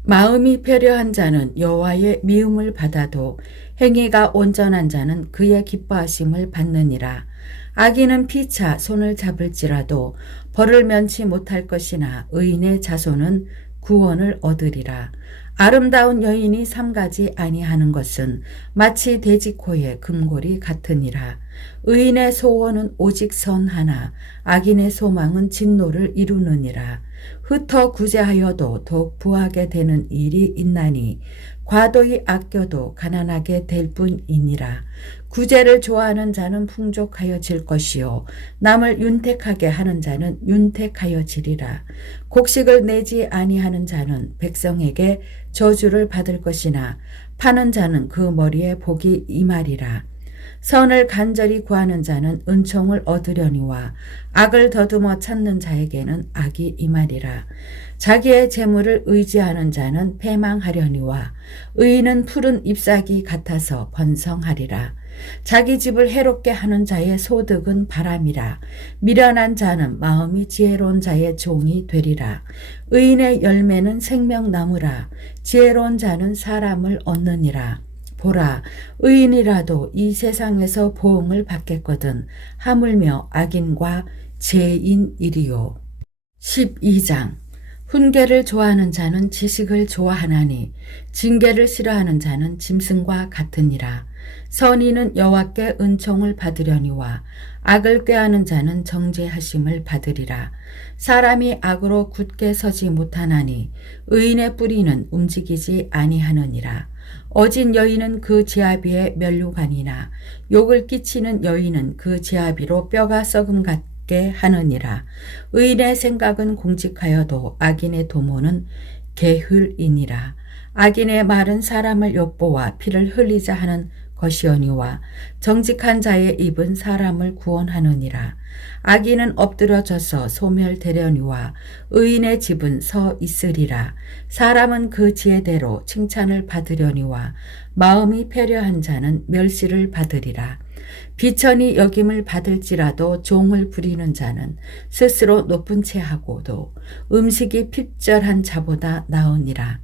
마음이 배려한 자는 여호와의 미움을 받아도 행위가 온전한 자는 그의 기뻐하심을 받느니라. 악인은 피차 손을 잡을지라도 벌을 면치 못할 것이나 의인의 자손은 구원을 얻으리라. 아름다운 여인이 삼가지 아니하는 것은 마치 돼지코의 금골이 같으니라. 의인의 소원은 오직 선 하나, 악인의 소망은 진노를 이루느니라. 흩어 구제하여도 더욱 부하게 되는 일이 있나니 과도히 아껴도 가난하게 될 뿐이니라. 구제를 좋아하는 자는 풍족하여질 것이요 남을 윤택하게 하는 자는 윤택하여지리라. 곡식을 내지 아니하는 자는 백성에게 저주를 받을 것이나 파는 자는 그 머리에 복이 임하리라. 선을 간절히 구하는 자는 은총을 얻으려니와 악을 더듬어 찾는 자에게는 악이 임하리라. 자기의 재물을 의지하는 자는 패망하려니와 의인은 푸른 잎사귀 같아서 번성하리라. 자기 집을 해롭게 하는 자의 소득은 바람이라. 미련한 자는 마음이 지혜로운 자의 종이 되리라. 의인의 열매는 생명나무라. 지혜로운 자는 사람을 얻느니라. 보라, 의인이라도 이 세상에서 보응을 받겠거든 하물며 악인과 죄인이리요. 12장. 훈계를 좋아하는 자는 지식을 좋아하나니 징계를 싫어하는 자는 짐승과 같으니라. 선인은 여호와께 은총을 받으려니와 악을 꾀하는 자는 정죄하심을 받으리라. 사람이 악으로 굳게 서지 못하나니 의인의 뿌리는 움직이지 아니하느니라. 어진 여인은 그 지아비의 면류관이나 욕을 끼치는 여인은 그 지아비로 뼈가 썩음 같게 하느니라. 의인의 생각은 공직하여도 악인의 도모는 게을이니라. 악인의 말은 사람을 엿보아 피를 흘리자 하는 것이오니와 정직한 자의 입은 사람을 구원하느니라. 악인은 엎드러져서 소멸되려니와 의인의 집은 서 있으리라. 사람은 그 지혜대로 칭찬을 받으려니와 마음이 패려한 자는 멸시를 받으리라. 비천이 여김을 받을지라도 종을 부리는 자는 스스로 높은 채 하고도 음식이 핍절한 자보다 나으니라.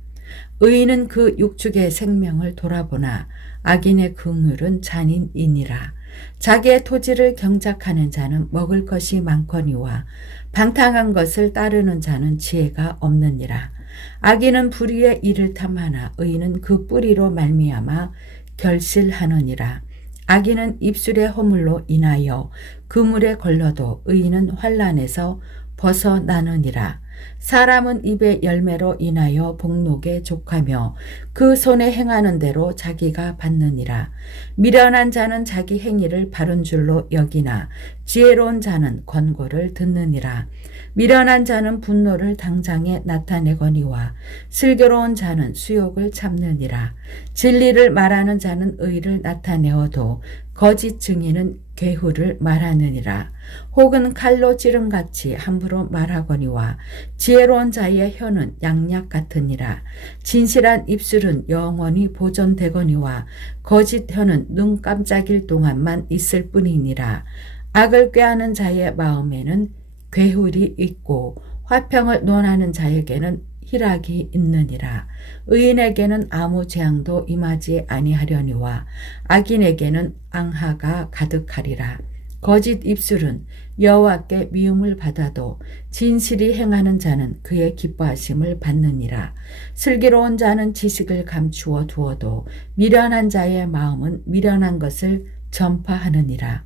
의인은 그 육축의 생명을 돌아보나 악인의 긍휼은 잔인이니라. 자기의 토지를 경작하는 자는 먹을 것이 많거니와 방탕한 것을 따르는 자는 지혜가 없느니라. 악인은 불의의 일을 탐하나 의인은 그 뿌리로 말미암아 결실하느니라. 악인은 입술의 허물로 인하여 그물에 걸려도 의인은 환난에서 벗어나느니라. 사람은 입의 열매로 인하여 복록에 족하며 그 손에 행하는 대로 자기가 받느니라. 미련한 자는 자기 행위를 바른 줄로 여기나 지혜로운 자는 권고를 듣느니라. 미련한 자는 분노를 당장에 나타내거니와 슬기로운 자는 수욕을 참느니라. 진리를 말하는 자는 의를 나타내어도 거짓 증인은 괴후를 말하느니라. 혹은 칼로 찌름같이 함부로 말하거니와 지혜로운 자의 혀는 양약 같으니라. 진실한 입술은 영원히 보존되거니와 거짓 혀는 눈 깜짝일 동안만 있을 뿐이니라. 악을 꾀하는 자의 마음에는 괴훌이 있고 화평을 논하는 자에게는 희락이 있느니라. 의인에게는 아무 재앙도 임하지 아니하려니와 악인에게는 앙하가 가득하리라. 거짓 입술은 여호와께 미움을 받아도 진실이 행하는 자는 그의 기뻐하심을 받느니라. 슬기로운 자는 지식을 감추어 두어도 미련한 자의 마음은 미련한 것을 전파하느니라.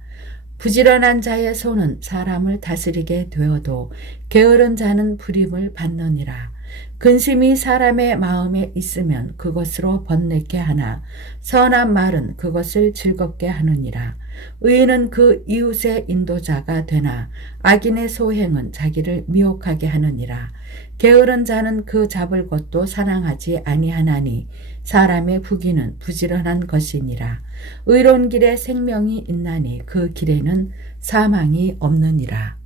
부지런한 자의 손은 사람을 다스리게 되어도 게으른 자는 불임을 받느니라. 근심이 사람의 마음에 있으면 그것으로 번뇌케 하나 선한 말은 그것을 즐겁게 하느니라. 의인은 그 이웃의 인도자가 되나 악인의 소행은 자기를 미혹하게 하느니라. 게으른 자는 그 잡을 것도 사랑하지 아니하나니 사람의 부귀는 부지런한 것이니라. 의로운 길에 생명이 있나니 그 길에는 사망이 없느니라.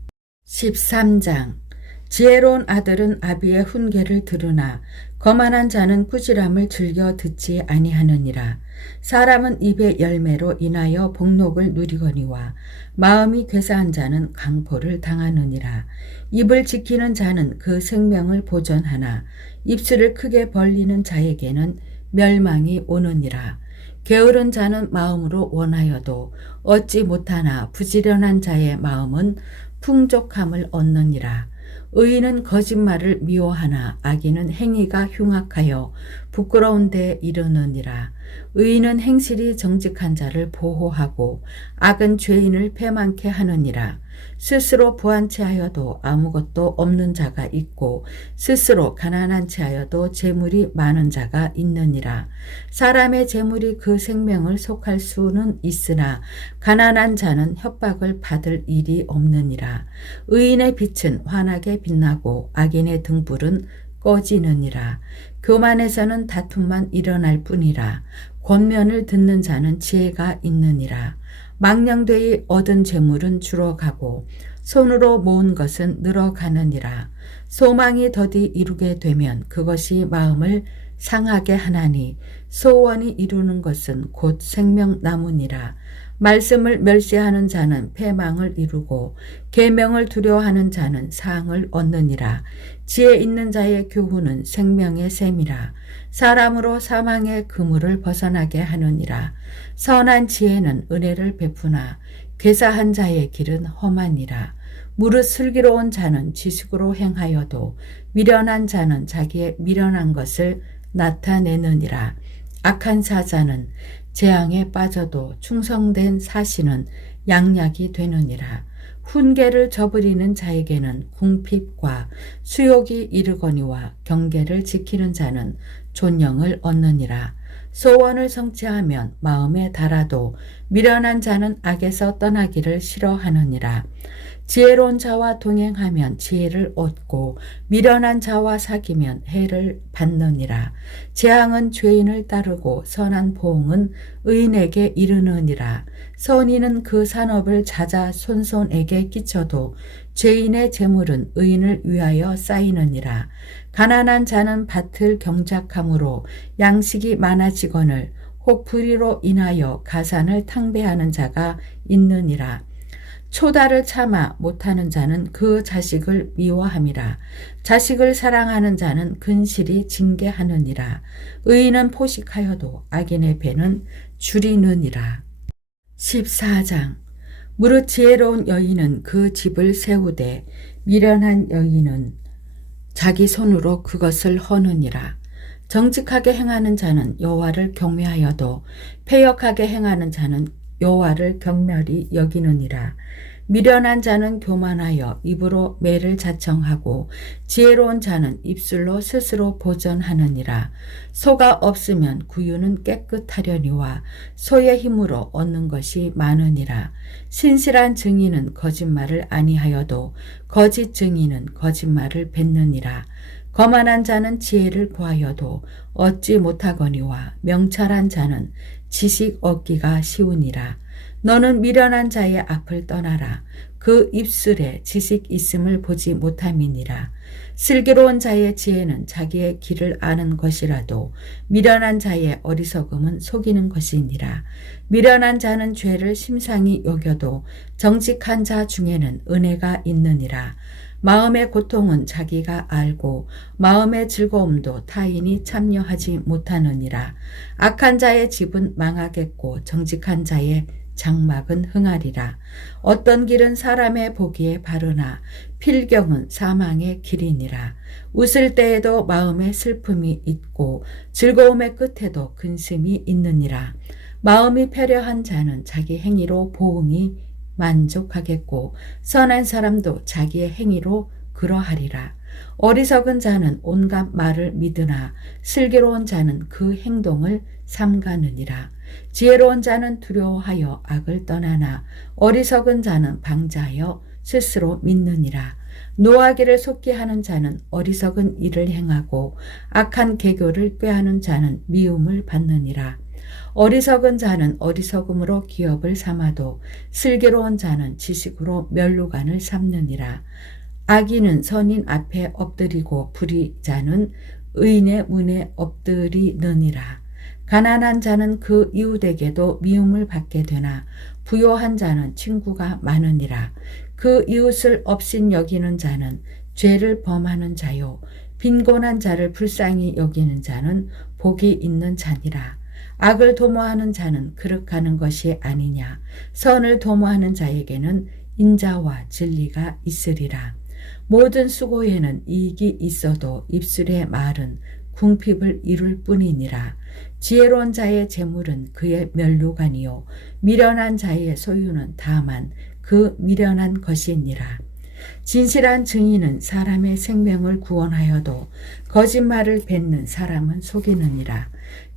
13장. 지혜로운 아들은 아비의 훈계를 들으나 거만한 자는 꾸지람을 즐겨 듣지 아니하느니라. 사람은 입의 열매로 인하여 복록을 누리거니와 마음이 괴사한 자는 강포를 당하느니라. 입을 지키는 자는 그 생명을 보존하나 입술을 크게 벌리는 자에게는 멸망이 오느니라. 게으른 자는 마음으로 원하여도 얻지 못하나 부지런한 자의 마음은 풍족함을 얻느니라. 의인은 거짓말을 미워하나 악인은 행위가 흉악하여 부끄러운 데 이르느니라. 의인은 행실이 정직한 자를 보호하고 악은 죄인을 패망케 하느니라. 스스로 부한 채 하여도 아무것도 없는 자가 있고 스스로 가난한 채 하여도 재물이 많은 자가 있느니라. 사람의 재물이 그 생명을 속할 수는 있으나 가난한 자는 협박을 받을 일이 없느니라. 의인의 빛은 환하게 빛나고 악인의 등불은 꺼지느니라. 교만에서는 다툼만 일어날 뿐이라. 권면을 듣는 자는 지혜가 있느니라. 망령되이 얻은 재물은 줄어가고 손으로 모은 것은 늘어가느니라. 소망이 더디 이루게 되면 그것이 마음을 상하게 하나니 소원이 이루는 것은 곧 생명나무니라. 말씀을 멸시하는 자는 패망을 이루고 계명을 두려워하는 자는 사항을 얻느니라. 지혜 있는 자의 교훈은 생명의 샘이라. 사람으로 사망의 그물을 벗어나게 하느니라. 선한 지혜는 은혜를 베푸나 괴사한 자의 길은 험하니라. 무릇 슬기로운 자는 지식으로 행하여도 미련한 자는 자기의 미련한 것을 나타내느니라. 악한 사자는 재앙에 빠져도 충성된 사신은 양약이 되느니라. 훈계를 저버리는 자에게는 궁핍과 수욕이 이르거니와 경계를 지키는 자는 존영을 얻느니라. 소원을 성취하면 마음에 달아도 미련한 자는 악에서 떠나기를 싫어하느니라. 지혜로운 자와 동행하면 지혜를 얻고 미련한 자와 사귀면 해를 받느니라. 재앙은 죄인을 따르고 선한 보응은 의인에게 이르느니라. 선인은 그 산업을 자자손손에게 끼쳐도 죄인의 재물은 의인을 위하여 쌓이느니라. 가난한 자는 밭을 경작함으로 양식이 많아지거늘 혹 불의로 인하여 가산을 탕배하는 자가 있느니라. 초다를 참아 못하는 자는 그 자식을 미워함이라. 자식을 사랑하는 자는 근실이 징계하느니라. 의인은 포식하여도 악인의 배는 줄이느니라. 14장. 무릇 지혜로운 여인은 그 집을 세우되 미련한 여인은 자기 손으로 그것을 허느니라. 정직하게 행하는 자는 여호와를 경외하여도 패역하게 행하는 자는 여호와를 경멸히 여기느니라. 미련한 자는 교만하여 입으로 매를 자청하고 지혜로운 자는 입술로 스스로 보전하느니라. 소가 없으면 구유는 깨끗하려니와 소의 힘으로 얻는 것이 많으니라. 신실한 증인은 거짓말을 아니하여도 거짓 증인은 거짓말을 뱉느니라. 거만한 자는 지혜를 구하여도 얻지 못하거니와 명철한 자는 지식 얻기가 쉬우니라. 너는 미련한 자의 앞을 떠나라. 그 입술에 지식 있음을 보지 못함이니라. 슬기로운 자의 지혜는 자기의 길을 아는 것이라도 미련한 자의 어리석음은 속이는 것이니라. 미련한 자는 죄를 심상히 여겨도 정직한 자 중에는 은혜가 있느니라. 마음의 고통은 자기가 알고 마음의 즐거움도 타인이 참여하지 못하느니라. 악한 자의 집은 망하겠고 정직한 자의 장막은 흥하리라. 어떤 길은 사람의 보기에 바르나 필경은 사망의 길이니라. 웃을 때에도 마음에 슬픔이 있고 즐거움의 끝에도 근심이 있느니라. 마음이 패려한 자는 자기 행위로 보응이 만족하겠고 선한 사람도 자기의 행위로 그러하리라. 어리석은 자는 온갖 말을 믿으나 슬기로운 자는 그 행동을 삼가느니라. 지혜로운 자는 두려워하여 악을 떠나나 어리석은 자는 방자하여 스스로 믿느니라. 노하기를 속게 하는 자는 어리석은 일을 행하고 악한 계교를 꾀하는 자는 미움을 받느니라. 어리석은 자는 어리석음으로 기업을 삼아도 슬기로운 자는 지식으로 멸루관을 삼느니라. 악인은 선인 앞에 엎드리고 불의자는 의인의 문에 엎드리느니라. 가난한 자는 그 이웃에게도 미움을 받게 되나 부요한 자는 친구가 많으니라. 그 이웃을 업신 여기는 자는 죄를 범하는 자요 빈곤한 자를 불쌍히 여기는 자는 복이 있는 자니라. 악을 도모하는 자는 그릇하는 것이 아니냐. 선을 도모하는 자에게는 인자와 진리가 있으리라. 모든 수고에는 이익이 있어도 입술의 말은 궁핍을 이룰 뿐이니라. 지혜로운 자의 재물은 그의 멸류관이요 미련한 자의 소유는 다만 그 미련한 것이니라. 진실한 증인은 사람의 생명을 구원하여도 거짓말을 뱉는 사람은 속이느니라.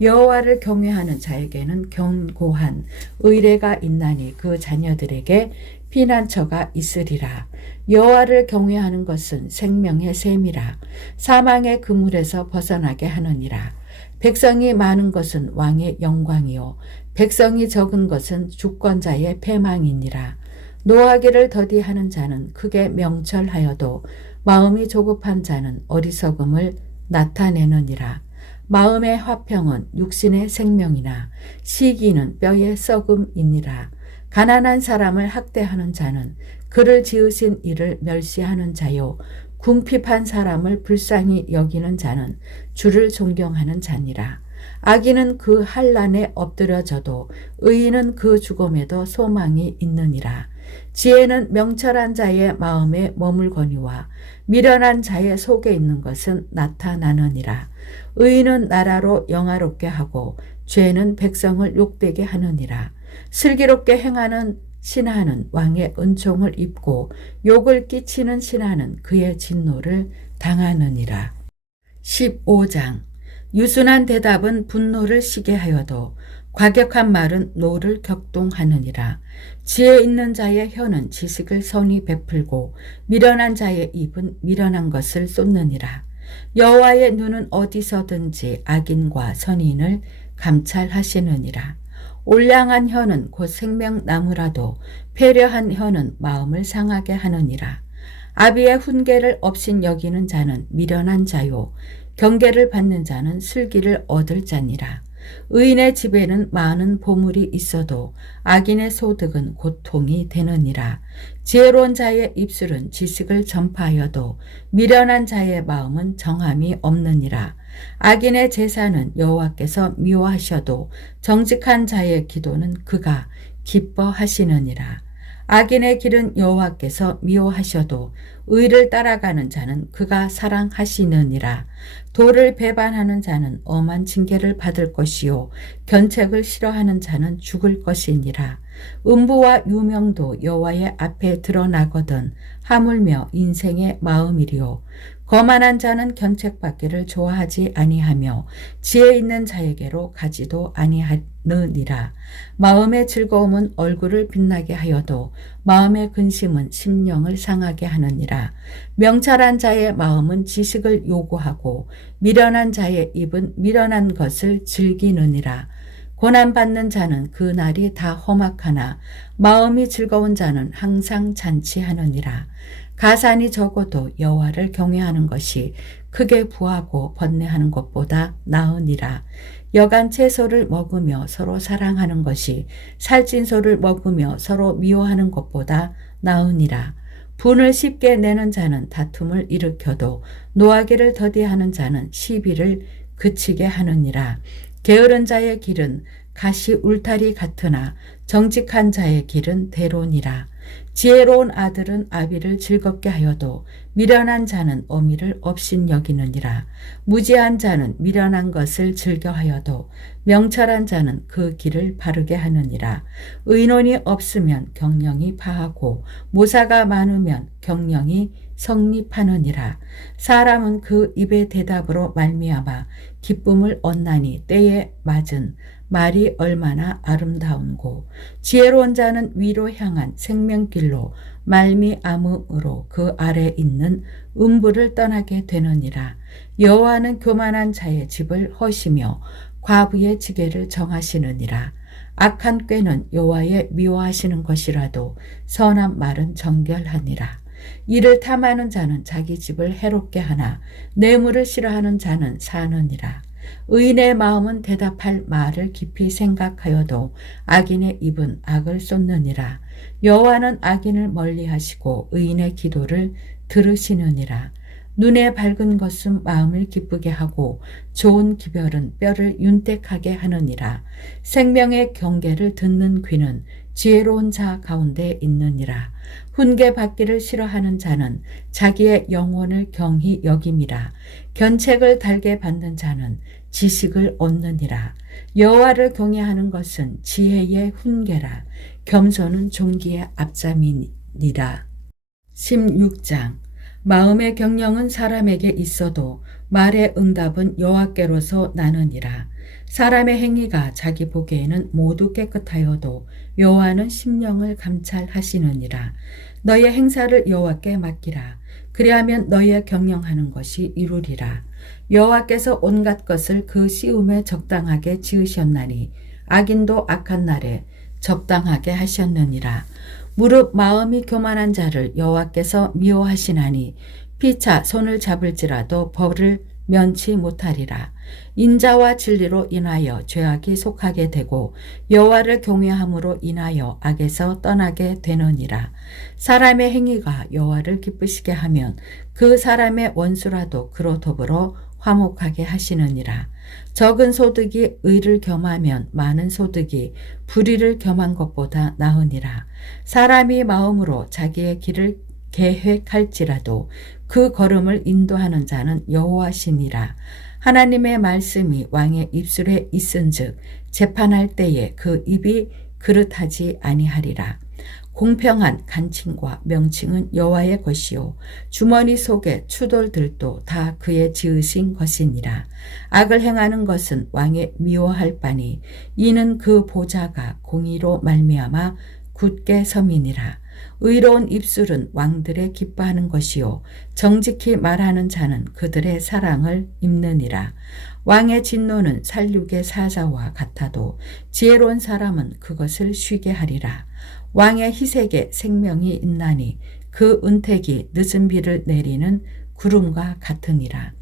여호와를 경외하는 자에게는 견고한 의뢰가 있나니 그 자녀들에게 피난처가 있으리라. 여호와를 경외하는 것은 생명의 샘이라. 사망의 그물에서 벗어나게 하느니라. 백성이 많은 것은 왕의 영광이요 백성이 적은 것은 주권자의 패망이니라. 노하기를 더디하는 자는 크게 명철하여도 마음이 조급한 자는 어리석음을 나타내느니라. 마음의 화평은 육신의 생명이나 시기는 뼈의 썩음이니라. 가난한 사람을 학대하는 자는 그를 지으신 이를 멸시하는 자요 궁핍한 사람을 불쌍히 여기는 자는 주를 존경하는 자니라. 악인은 그 환난에 엎드려져도 의인은 그 죽음에도 소망이 있느니라. 지혜는 명철한 자의 마음에 머물거니와 미련한 자의 속에 있는 것은 나타나느니라. 의인은 나라로 영화롭게 하고 죄는 백성을 욕되게 하느니라. 슬기롭게 행하는 신하는 왕의 은총을 입고 욕을 끼치는 신하는 그의 진노를 당하느니라. 15장 유순한 대답은 분노를 시게 하여도 과격한 말은 노를 격동하느니라. 지혜 있는 자의 혀는 지식을 선히 베풀고 미련한 자의 입은 미련한 것을 쏟느니라. 여호와의 눈은 어디서든지 악인과 선인을 감찰하시느니라. 올량한 혀는 곧 생명나무라도 패려한 혀는 마음을 상하게 하느니라. 아비의 훈계를 업신 여기는 자는 미련한 자요 경계를 받는 자는 슬기를 얻을 자니라. 의인의 집에는 많은 보물이 있어도 악인의 소득은 고통이 되느니라. 지혜로운 자의 입술은 지식을 전파하여도 미련한 자의 마음은 정함이 없느니라. 악인의 제사는 여호와께서 미워하셔도 정직한 자의 기도는 그가 기뻐하시느니라. 악인의 길은 여호와께서 미워하셔도 의를 따라가는 자는 그가 사랑하시느니라. 도를 배반하는 자는 엄한 징계를 받을 것이요 견책을 싫어하는 자는 죽을 것이니라. 음부와 유명도 여호와의 앞에 드러나거든 하물며 인생의 마음이리요 거만한 자는 견책받기를 좋아하지 아니하며 지혜 있는 자에게로 가지도 아니하느니라. 마음의 즐거움은 얼굴을 빛나게 하여도 마음의 근심은 심령을 상하게 하느니라. 명철한 자의 마음은 지식을 요구하고 미련한 자의 입은 미련한 것을 즐기느니라. 고난받는 자는 그 날이 다 험악하나 마음이 즐거운 자는 항상 잔치하느니라. 가산이 적어도 여호와를 경외하는 것이 크게 부하고 번뇌하는 것보다 나으니라. 여간 채소를 먹으며 서로 사랑하는 것이 살찐 소를 먹으며 서로 미워하는 것보다 나으니라. 분을 쉽게 내는 자는 다툼을 일으켜도 노하기를 더디하는 자는 시비를 그치게 하느니라. 게으른 자의 길은 가시 울타리 같으나 정직한 자의 길은 대로니라. 지혜로운 아들은 아비를 즐겁게 하여도 미련한 자는 어미를 업신여기느니라. 무지한 자는 미련한 것을 즐겨하여도 명철한 자는 그 길을 바르게 하느니라. 의논이 없으면 경영이 파하고 모사가 많으면 경영이 성립하느니라. 사람은 그 입의 대답으로 말미암아 기쁨을 얻나니 때에 맞은 말이 얼마나 아름다운고 지혜로운 자는 위로 향한 생명길로 말미암음으로 그 아래 있는 음부를 떠나게 되느니라. 여호와는 교만한 자의 집을 허시며 과부의 지게를 정하시느니라. 악한 꾀는 여호와의 미워하시는 것이라도 선한 말은 정결하니라. 이를 탐하는 자는 자기 집을 해롭게 하나 뇌물을 싫어하는 자는 사느니라. 의인의 마음은 대답할 말을 깊이 생각하여도 악인의 입은 악을 쏟느니라. 여호와는 악인을 멀리하시고 의인의 기도를 들으시느니라. 눈에 밝은 것은 마음을 기쁘게 하고 좋은 기별은 뼈를 윤택하게 하느니라. 생명의 경계를 듣는 귀는 지혜로운 자 가운데 있느니라. 훈계 받기를 싫어하는 자는 자기의 영혼을 경히 여김이라. 견책을 달게 받는 자는 지식을 얻느니라. 여호와를 경외하는 것은 지혜의 훈계라. 겸손은 존귀의 앞잠이니라. 16장 마음의 경영은 사람에게 있어도 말의 응답은 여호와께로서 나느니라. 사람의 행위가 자기 보기에는 모두 깨끗하여도 여호와는 심령을 감찰하시느니라. 너의 행사를 여호와께 맡기라. 그리하면 너의 경영하는 것이 이루리라. 여호와께서 온갖 것을 그 시음에 적당하게 지으셨나니 악인도 악한 날에 적당하게 하셨느니라. 무릇 마음이 교만한 자를 여호와께서 미워하시나니 피차 손을 잡을지라도 벌을 면치 못하리라. 인자와 진리로 인하여 죄악이 속하게 되고 여호와를 경외함으로 인하여 악에서 떠나게 되느니라. 사람의 행위가 여호와를 기쁘시게 하면 그 사람의 원수라도 그로 더불어 화목하게 하시느니라. 적은 소득이 의를 겸하면 많은 소득이 불의를 겸한 것보다 나으니라. 사람이 마음으로 자기의 길을 계획할지라도 그 걸음을 인도하는 자는 여호와시니라. 하나님의 말씀이 왕의 입술에 있은즉 재판할 때에 그 입이 그릇하지 아니하리라. 공평한 간칭과 명칭은 여호와의 것이요 주머니 속의 추돌들도 다 그의 지으신 것이니라. 악을 행하는 것은 왕의 미워할 바니 이는 그 보좌가 공의로 말미암아 굳게 섬이니라. 의로운 입술은 왕들의 기뻐하는 것이요 정직히 말하는 자는 그들의 사랑을 입느니라. 왕의 진노는 살육의 사자와 같아도 지혜로운 사람은 그것을 쉬게 하리라. 왕의 희색에 생명이 있나니 그 은택이 늦은 비를 내리는 구름과 같으니라.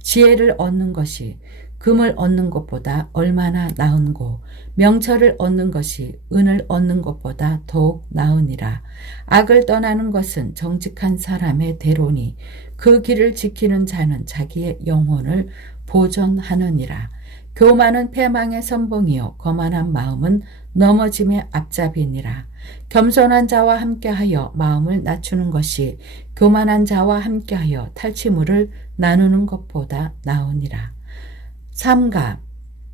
지혜를 얻는 것이 금을 얻는 것보다 얼마나 나은고 명철을 얻는 것이 은을 얻는 것보다 더욱 나으니라. 악을 떠나는 것은 정직한 사람의 대로니 그 길을 지키는 자는 자기의 영혼을 보존하느니라. 교만은 패망의 선봉이요 거만한 마음은 넘어짐의 앞잡이니라. 겸손한 자와 함께하여 마음을 낮추는 것이 교만한 자와 함께하여 탈취물을 나누는 것보다 나으니라. 삼가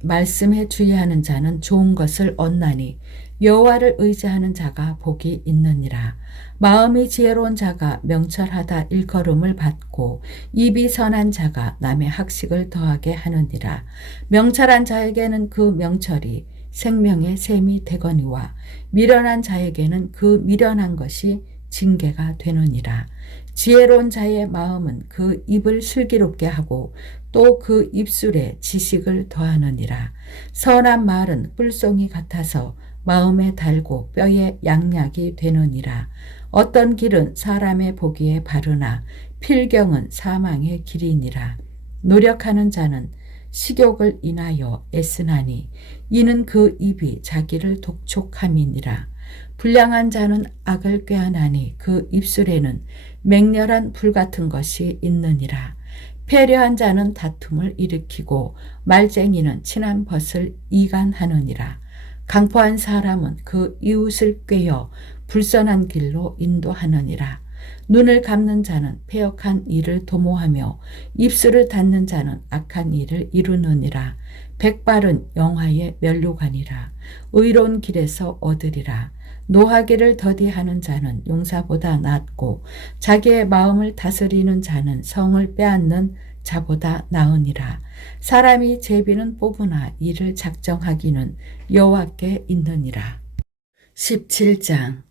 말씀에 주의하는 자는 좋은 것을 얻나니 여호와를 의지하는 자가 복이 있느니라. 마음이 지혜로운 자가 명철하다 일컬음을 받고 입이 선한 자가 남의 학식을 더하게 하느니라. 명철한 자에게는 그 명철이 생명의 샘이 되거니와 미련한 자에게는 그 미련한 것이 징계가 되느니라. 지혜로운 자의 마음은 그 입을 슬기롭게 하고 또 그 입술에 지식을 더하느니라. 선한 말은 뿔송이 같아서 마음에 달고 뼈에 양약이 되느니라. 어떤 길은 사람의 보기에 바르나 필경은 사망의 길이니라. 노력하는 자는 식욕을 인하여 애쓰나니 이는 그 입이 자기를 독촉함이니라. 불량한 자는 악을 꾀하나니 그 입술에는 맹렬한 불 같은 것이 있느니라. 패려한 자는 다툼을 일으키고 말쟁이는 친한 벗을 이간하느니라. 강포한 사람은 그 이웃을 꾀어 불선한 길로 인도하느니라. 눈을 감는 자는 패역한 일을 도모하며 입술을 닫는 자는 악한 일을 이루느니라. 백발은 영화의 면류관이라. 의로운 길에서 얻으리라. 노하기를 더디하는 자는 용사보다 낫고 자기의 마음을 다스리는 자는 성을 빼앗는 자보다 나으니라. 사람이 제비는 뽑으나 이를 작정하기는 여호와께 있느니라. 17장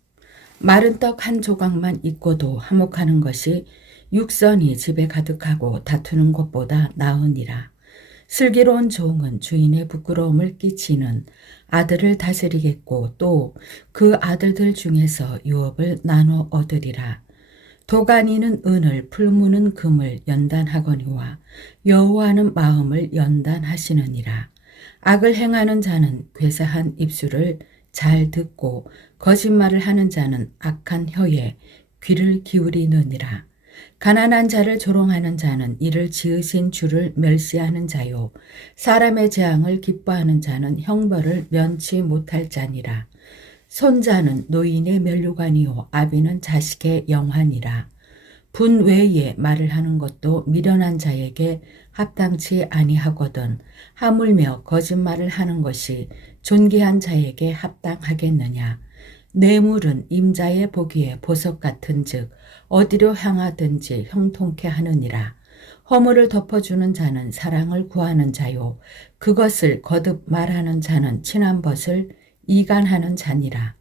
마른 떡 한 조각만 있고도 화목하는 것이 육선이 집에 가득하고 다투는 것보다 나으니라. 슬기로운 종은 주인의 부끄러움을 끼치는 아들을 다스리겠고 또 그 아들들 중에서 유업을 나눠 얻으리라. 도가니는 은을 풀무는 금을 연단하거니와 여호와는 마음을 연단하시느니라. 악을 행하는 자는 괴사한 입술을 잘 듣고 거짓말을 하는 자는 악한 혀에 귀를 기울이느니라. 가난한 자를 조롱하는 자는 이를 지으신 주를 멸시하는 자요 사람의 재앙을 기뻐하는 자는 형벌을 면치 못할 자니라. 손자는 노인의 면류관이요 아비는 자식의 영환이라. 분 외에 말을 하는 것도 미련한 자에게 합당치 아니하거든 하물며 거짓말을 하는 것이 존귀한 자에게 합당하겠느냐. 뇌물은 임자의 보기에 보석 같은즉 어디로 향하든지 형통케 하느니라. 허물을 덮어주는 자는 사랑을 구하는 자요 그것을 거듭 말하는 자는 친한 벗을 이간하는 자니라.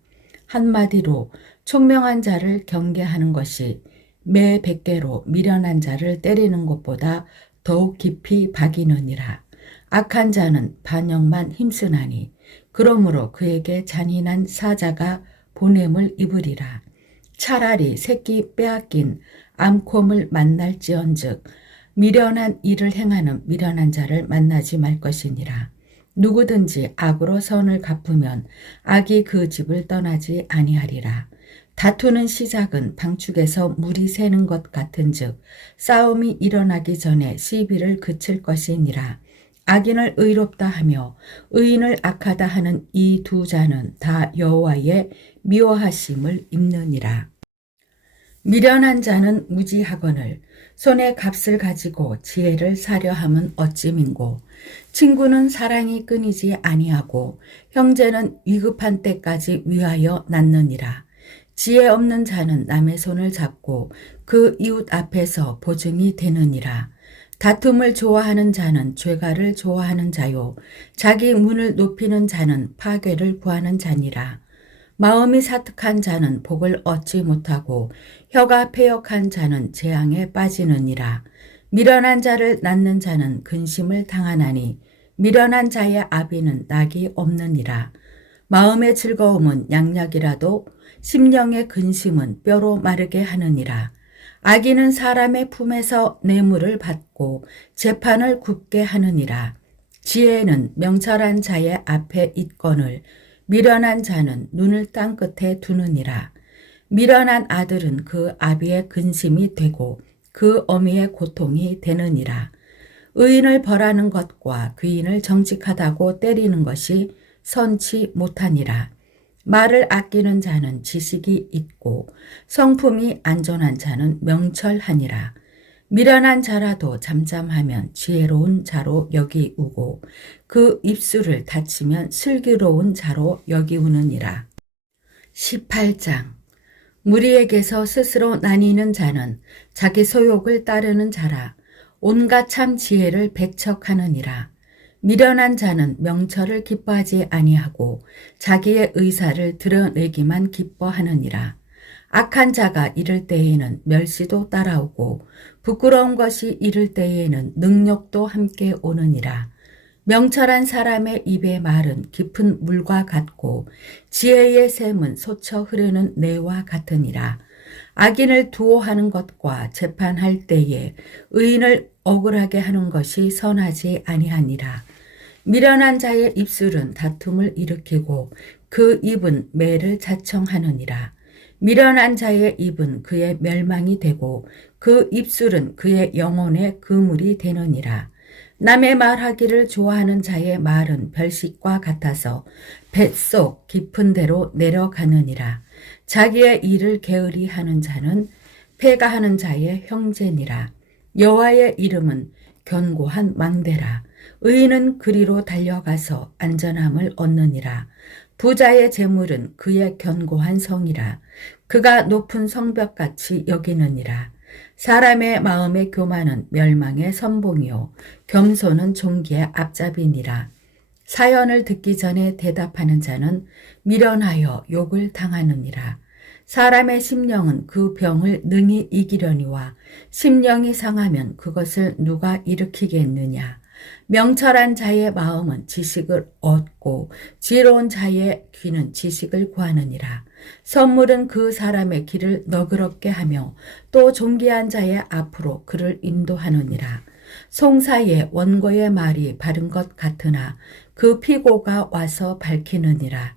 한마디로 총명한 자를 경계하는 것이 매 100개로 미련한 자를 때리는 것보다 더욱 깊이 박이느니라. 악한 자는 반역만 힘쓰나니 그러므로 그에게 잔인한 사자가 보냄을 입으리라. 차라리 새끼 빼앗긴 암콤을 만날지언즉 미련한 일을 행하는 미련한 자를 만나지 말 것이니라. 누구든지 악으로 선을 갚으면 악이 그 집을 떠나지 아니하리라. 다투는 시작은 방축에서 물이 새는 것 같은즉 싸움이 일어나기 전에 시비를 그칠 것이니라. 악인을 의롭다 하며 의인을 악하다 하는 이 두 자는 다 여호와의 미워하심을 입느니라. 미련한 자는 무지하거늘 손에 값을 가지고 지혜를 사려 함은 어찌민고. 친구는 사랑이 끊이지 아니하고 형제는 위급한 때까지 위하여 낳느니라. 지혜 없는 자는 남의 손을 잡고 그 이웃 앞에서 보증이 되느니라. 다툼을 좋아하는 자는 죄가를 좋아하는 자요 자기 문을 높이는 자는 파괴를 구하는 자니라. 마음이 사특한 자는 복을 얻지 못하고 혀가 패역한 자는 재앙에 빠지느니라. 미련한 자를 낳는 자는 근심을 당하나니 미련한 자의 아비는 낙이 없느니라. 마음의 즐거움은 양약이라도 심령의 근심은 뼈로 마르게 하느니라. 악인은 사람의 품에서 뇌물을 받고 재판을 굽게 하느니라. 지혜는 명철한 자의 앞에 있거늘 미련한 자는 눈을 땅 끝에 두느니라. 미련한 아들은 그 아비의 근심이 되고 그 어미의 고통이 되느니라. 의인을 벌하는 것과 귀인을 정직하다고 때리는 것이 선치 못하니라. 말을 아끼는 자는 지식이 있고 성품이 안전한 자는 명철하니라. 미련한 자라도 잠잠하면 지혜로운 자로 여기우고 그 입술을 닫히면 슬기로운 자로 여기우느니라. 18장 무리에게서 스스로 나뉘는 자는 자기 소욕을 따르는 자라. 온갖 참 지혜를 배척하느니라. 미련한 자는 명철을 기뻐하지 아니하고 자기의 의사를 드러내기만 기뻐하느니라. 악한 자가 이를 때에는 멸시도 따라오고 부끄러운 것이 이를 때에는 능욕도 함께 오느니라. 명철한 사람의 입의 말은 깊은 물과 같고 지혜의 샘은 솟아 흐르는 내와 같으니라. 악인을 두어하는 것과 재판할 때에 의인을 억울하게 하는 것이 선하지 아니하니라. 미련한 자의 입술은 다툼을 일으키고 그 입은 매를 자청하느니라. 미련한 자의 입은 그의 멸망이 되고 그 입술은 그의 영혼의 그물이 되느니라. 남의 말하기를 좋아하는 자의 말은 별식과 같아서 뱃속 깊은 데로 내려가느니라. 자기의 일을 게으리 하는 자는 패가하는 자의 형제니라. 여호와의 이름은 견고한 망대라. 의인은 그리로 달려가서 안전함을 얻느니라. 부자의 재물은 그의 견고한 성이라. 그가 높은 성벽같이 여기느니라. 사람의 마음의 교만은 멸망의 선봉이요 겸손은 종기의 앞잡이니라. 사연을 듣기 전에 대답하는 자는 미련하여 욕을 당하느니라. 사람의 심령은 그 병을 능히 이기려니와 심령이 상하면 그것을 누가 일으키겠느냐. 명철한 자의 마음은 지식을 얻고 지혜로운 자의 귀는 지식을 구하느니라. 선물은 그 사람의 길을 너그럽게 하며 또 존귀한 자의 앞으로 그를 인도하느니라. 송사의 원고의 말이 바른 것 같으나 그 피고가 와서 밝히느니라.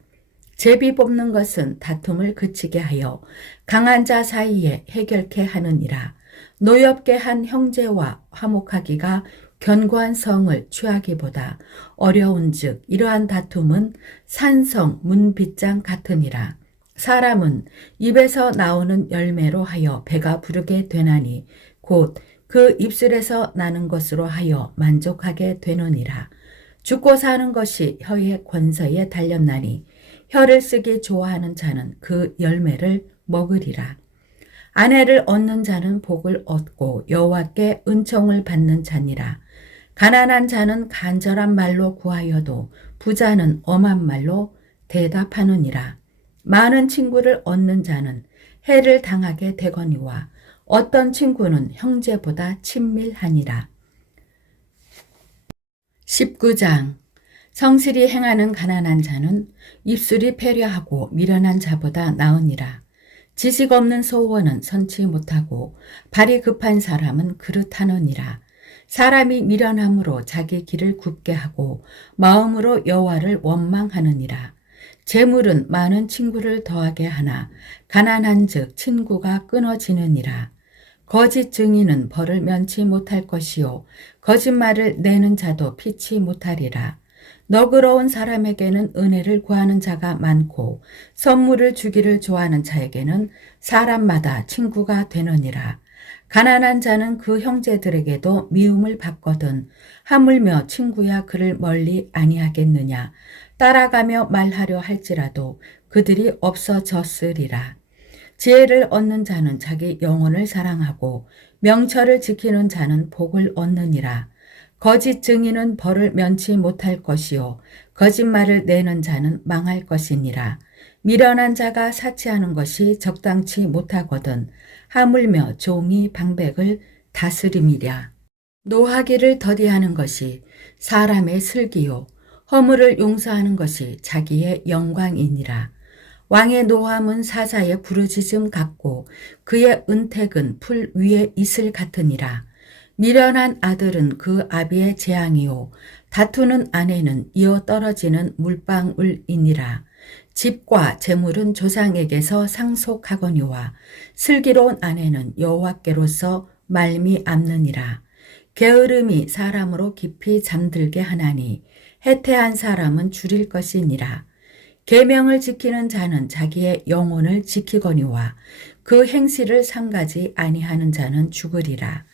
제비 뽑는 것은 다툼을 그치게 하여 강한 자 사이에 해결케 하느니라. 노엽게 한 형제와 화목하기가 견고한 성을 취하기보다 어려운즉 이러한 다툼은 산성 문빗장 같으니라. 사람은 입에서 나오는 열매로 하여 배가 부르게 되나니 곧 그 입술에서 나는 것으로 하여 만족하게 되느니라. 죽고 사는 것이 혀의 권서에 달렸나니 혀를 쓰기 좋아하는 자는 그 열매를 먹으리라. 아내를 얻는 자는 복을 얻고 여호와께 은총을 받는 자니라. 가난한 자는 간절한 말로 구하여도 부자는 엄한 말로 대답하느니라. 많은 친구를 얻는 자는 해를 당하게 되거니와 어떤 친구는 형제보다 친밀하니라. 19장. 성실히 행하는 가난한 자는 입술이 패려하고 미련한 자보다 나으니라. 지식 없는 소원은 선치 못하고 발이 급한 사람은 그릇하느니라. 사람이 미련함으로 자기 길을 굽게 하고 마음으로 여호와를 원망하느니라. 재물은 많은 친구를 더하게 하나 가난한즉 친구가 끊어지느니라. 거짓 증인은 벌을 면치 못할 것이요 거짓말을 내는 자도 피치 못하리라. 너그러운 사람에게는 은혜를 구하는 자가 많고 선물을 주기를 좋아하는 자에게는 사람마다 친구가 되느니라. 가난한 자는 그 형제들에게도 미움을 받거든 하물며 친구야 그를 멀리 아니하겠느냐. 따라가며 말하려 할지라도 그들이 없어졌으리라. 지혜를 얻는 자는 자기 영혼을 사랑하고 명철을 지키는 자는 복을 얻느니라. 거짓 증인은 벌을 면치 못할 것이요 거짓말을 내는 자는 망할 것이니라. 미련한 자가 사치하는 것이 적당치 못하거든 하물며 종이 방백을 다스림이랴. 노하기를 더디하는 것이 사람의 슬기요 허물을 용서하는 것이 자기의 영광이니라. 왕의 노함은 사자의 부르짖음 같고 그의 은택은 풀 위에 이슬 같으니라. 미련한 아들은 그 아비의 재앙이요 다투는 아내는 이어 떨어지는 물방울이니라. 집과 재물은 조상에게서 상속하거니와 슬기로운 아내는 여호와께로서 말미암느니라. 게으름이 사람으로 깊이 잠들게 하나니 해태한 사람은 줄일 것이니라. 계명을 지키는 자는 자기의 영혼을 지키거니와 그 행실을 삼가지 아니하는 자는 죽으리라.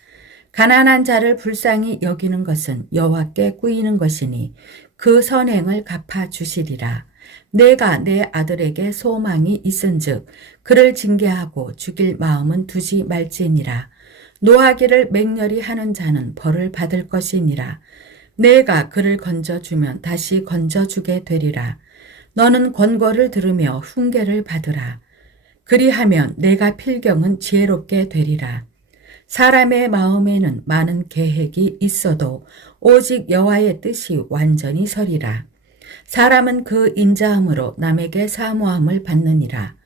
가난한 자를 불쌍히 여기는 것은 여호와께 꾸이는 것이니 그 선행을 갚아주시리라. 내가 내 아들에게 소망이 있은즉 그를 징계하고 죽일 마음은 두지 말지니라. 노하기를 맹렬히 하는 자는 벌을 받을 것이니라. 내가 그를 건져주면 다시 건져주게 되리라. 너는 권고를 들으며 훈계를 받으라. 그리하면 내가 필경은 지혜롭게 되리라. 사람의 마음에는 많은 계획이 있어도 오직 여호와의 뜻이 완전히 서리라. 사람은 그 인자함으로 남에게 사모함을 받느니라.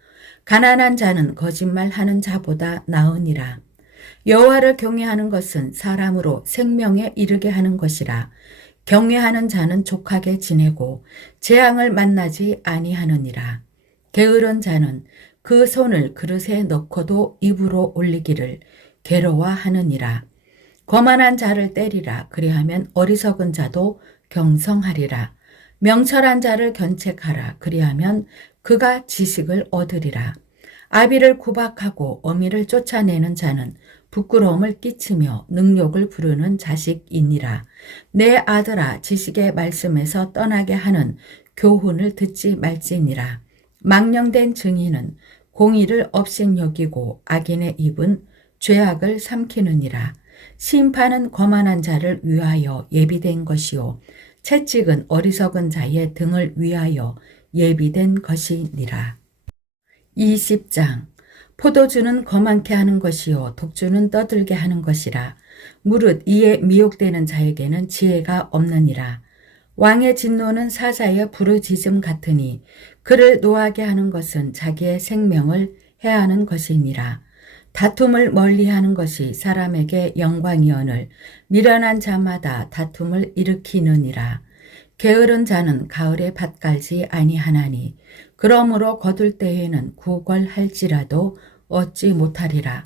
가난한 자는 거짓말하는 자보다 나으니라. 여호와를 경외하는 것은 사람으로 생명에 이르게 하는 것이라. 경외하는 자는 족하게 지내고 재앙을 만나지 아니하느니라. 게으른 자는 그 손을 그릇에 넣고도 입으로 올리기를 괴로워하느니라. 거만한 자를 때리라. 그리하면 어리석은 자도 경성하리라. 명철한 자를 견책하라. 그리하면 그가 지식을 얻으리라. 아비를 구박하고 어미를 쫓아내는 자는 부끄러움을 끼치며 능욕을 부르는 자식이니라. 내 아들아 지식의 말씀에서 떠나게 하는 교훈을 듣지 말지니라. 망령된 증인은 공의를 업신여기고 악인의 입은 죄악을 삼키느니라. 심판은 거만한 자를 위하여 예비된 것이요 채찍은 어리석은 자의 등을 위하여 예비된 것이니라. 20장. 포도주는 거만케 하는 것이요 독주는 떠들게 하는 것이라. 무릇 이에 미혹되는 자에게는 지혜가 없느니라. 왕의 진노는 사자의 부르짖음 같으니 그를 노하게 하는 것은 자기의 생명을 해하는 것이니라. 다툼을 멀리하는 것이 사람에게 영광이오늘 미련한 자마다 다툼을 일으키느니라. 게으른 자는 가을에 밭 갈지 아니하나니 그러므로 거둘 때에는 구걸할지라도 얻지 못하리라.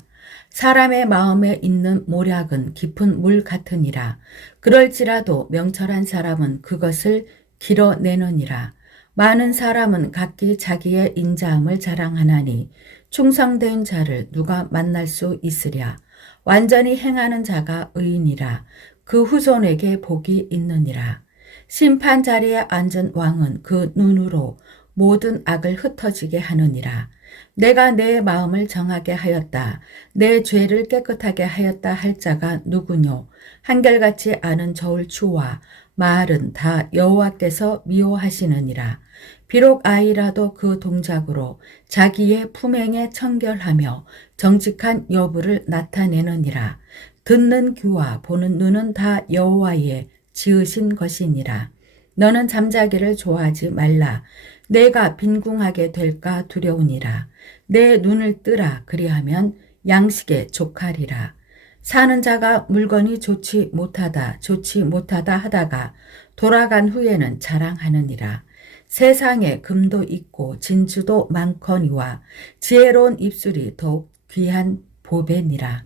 사람의 마음에 있는 모략은 깊은 물 같으니라. 그럴지라도 명철한 사람은 그것을 길어내느니라. 많은 사람은 각기 자기의 인자함을 자랑하나니 충성된 자를 누가 만날 수 있으랴. 완전히 행하는 자가 의인이라. 그 후손에게 복이 있느니라. 심판 자리에 앉은 왕은 그 눈으로 모든 악을 흩어지게 하느니라. 내가 내 마음을 정하게 하였다. 내 죄를 깨끗하게 하였다 할 자가 누구뇨? 한결같이 아는 저울추와 말은 다 여호와께서 미워하시느니라. 비록 아이라도 그 동작으로 자기의 품행에 청결하며 정직한 여부를 나타내느니라. 듣는 귀와 보는 눈은 다 여호와의 지으신 것이니라. 너는 잠자기를 좋아하지 말라. 내가 빈궁하게 될까 두려우니라. 내 눈을 뜨라. 그리하면 양식에 족하리라. 사는 자가 물건이 좋지 못하다 하다가 돌아간 후에는 자랑하느니라. 세상에 금도 있고 진주도 많거니와 지혜로운 입술이 더욱 귀한 보배니라.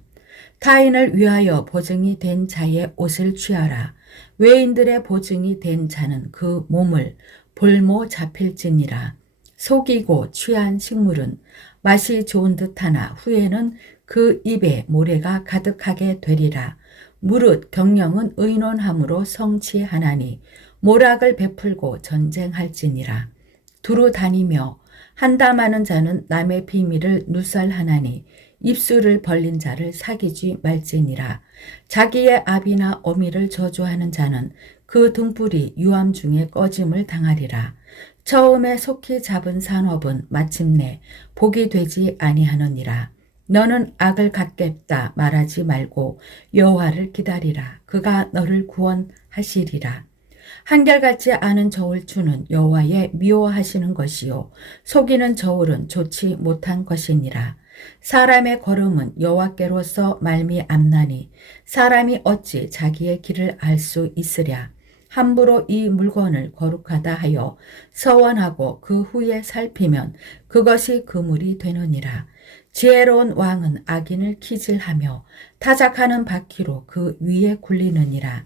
타인을 위하여 보증이 된 자의 옷을 취하라. 외인들의 보증이 된 자는 그 몸을 볼모 잡힐지니라. 속이고 취한 식물은 맛이 좋은 듯하나 후에는 그 입에 모래가 가득하게 되리라. 무릇 경영은 의논함으로 성취하나니 모락을 베풀고 전쟁할지니라. 두루 다니며 한담하는 자는 남의 비밀을 누설하나니 입술을 벌린 자를 사귀지 말지니라. 자기의 아비나 어미를 저주하는 자는 그 등불이 유암 중에 꺼짐을 당하리라. 처음에 속히 잡은 산업은 마침내 복이 되지 아니하느니라. 너는 악을 갖겠다 말하지 말고 여호와를 기다리라. 그가 너를 구원하시리라. 한결같이 아는 저울추는 여호와의 미워하시는 것이요 속이는 저울은 좋지 못한 것이니라. 사람의 걸음은 여호와께로서 말미암나니 사람이 어찌 자기의 길을 알 수 있으랴. 함부로 이 물건을 거룩하다 하여 서원하고 그 후에 살피면 그것이 그물이 되느니라. 지혜로운 왕은 악인을 키질하며 타작하는 바퀴로 그 위에 굴리느니라.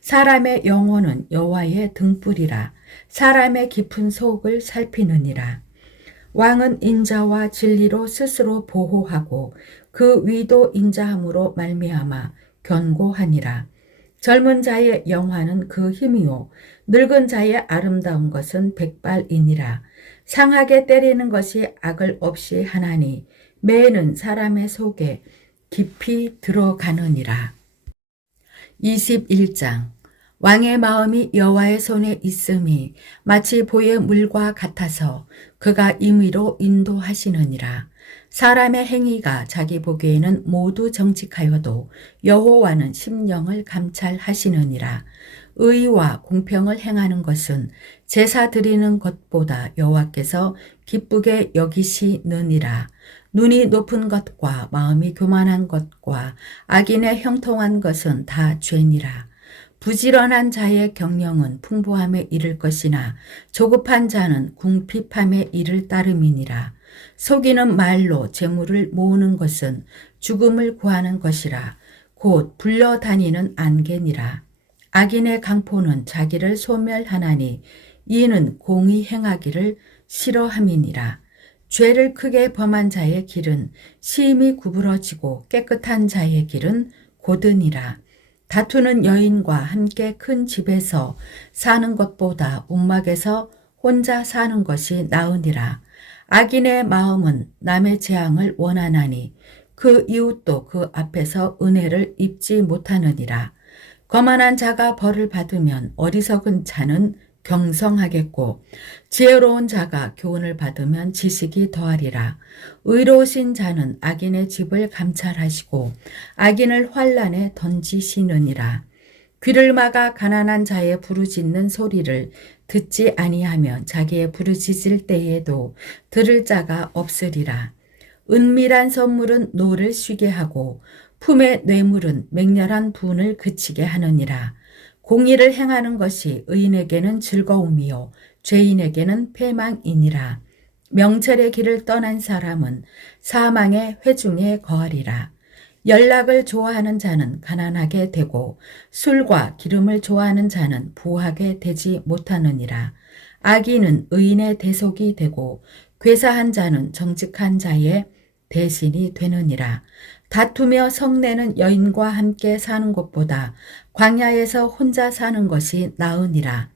사람의 영혼은 여호와의 등불이라. 사람의 깊은 속을 살피느니라. 왕은 인자와 진리로 스스로 보호하고 그 위도 인자함으로 말미암아 견고하니라. 젊은 자의 영화는 그 힘이요 늙은 자의 아름다운 것은 백발이니라. 상하게 때리는 것이 악을 없이 하나니 매는 사람의 속에 깊이 들어가느니라. 21장 왕의 마음이 여호와의 손에 있음이 마치 보의 물과 같아서 그가 임의로 인도하시느니라. 사람의 행위가 자기 보기에는 모두 정직하여도 여호와는 심령을 감찰하시느니라. 의와 공평을 행하는 것은 제사 드리는 것보다 여호와께서 기쁘게 여기시느니라. 눈이 높은 것과 마음이 교만한 것과 악인의 형통한 것은 다 죄니라. 부지런한 자의 경영은 풍부함에 이를 것이나 조급한 자는 궁핍함에 이를 따름이니라. 속이는 말로 재물을 모으는 것은 죽음을 구하는 것이라. 곧 불려다니는 안개니라. 악인의 강포는 자기를 소멸하나니 이는 공의 행하기를 싫어함이니라. 죄를 크게 범한 자의 길은 심히 구부러지고 깨끗한 자의 길은 고드니라. 다투는 여인과 함께 큰 집에서 사는 것보다 움막에서 혼자 사는 것이 나으니라. 악인의 마음은 남의 재앙을 원하나니 그 이웃도 그 앞에서 은혜를 입지 못하느니라. 거만한 자가 벌을 받으면 어리석은 자는 경성하겠고 지혜로운 자가 교훈을 받으면 지식이 더하리라. 의로우신 자는 악인의 집을 감찰하시고 악인을 환난에 던지시느니라. 귀를 막아 가난한 자의 부르짖는 소리를 듣지 아니하면 자기의 부르짖을 때에도 들을 자가 없으리라. 은밀한 선물은 노를 쉬게 하고 품의 뇌물은 맹렬한 분을 그치게 하느니라. 공의를 행하는 것이 의인에게는 즐거움이요 죄인에게는 패망이니라. 명철의 길을 떠난 사람은 사망의 회중에 거하리라. 연락을 좋아하는 자는 가난하게 되고 술과 기름을 좋아하는 자는 부하게 되지 못하느니라. 악인은 의인의 대속이 되고 괴사한 자는 정직한 자의 대신이 되느니라. 다투며 성내는 여인과 함께 사는 것보다 광야에서 혼자 사는 것이 나으니라.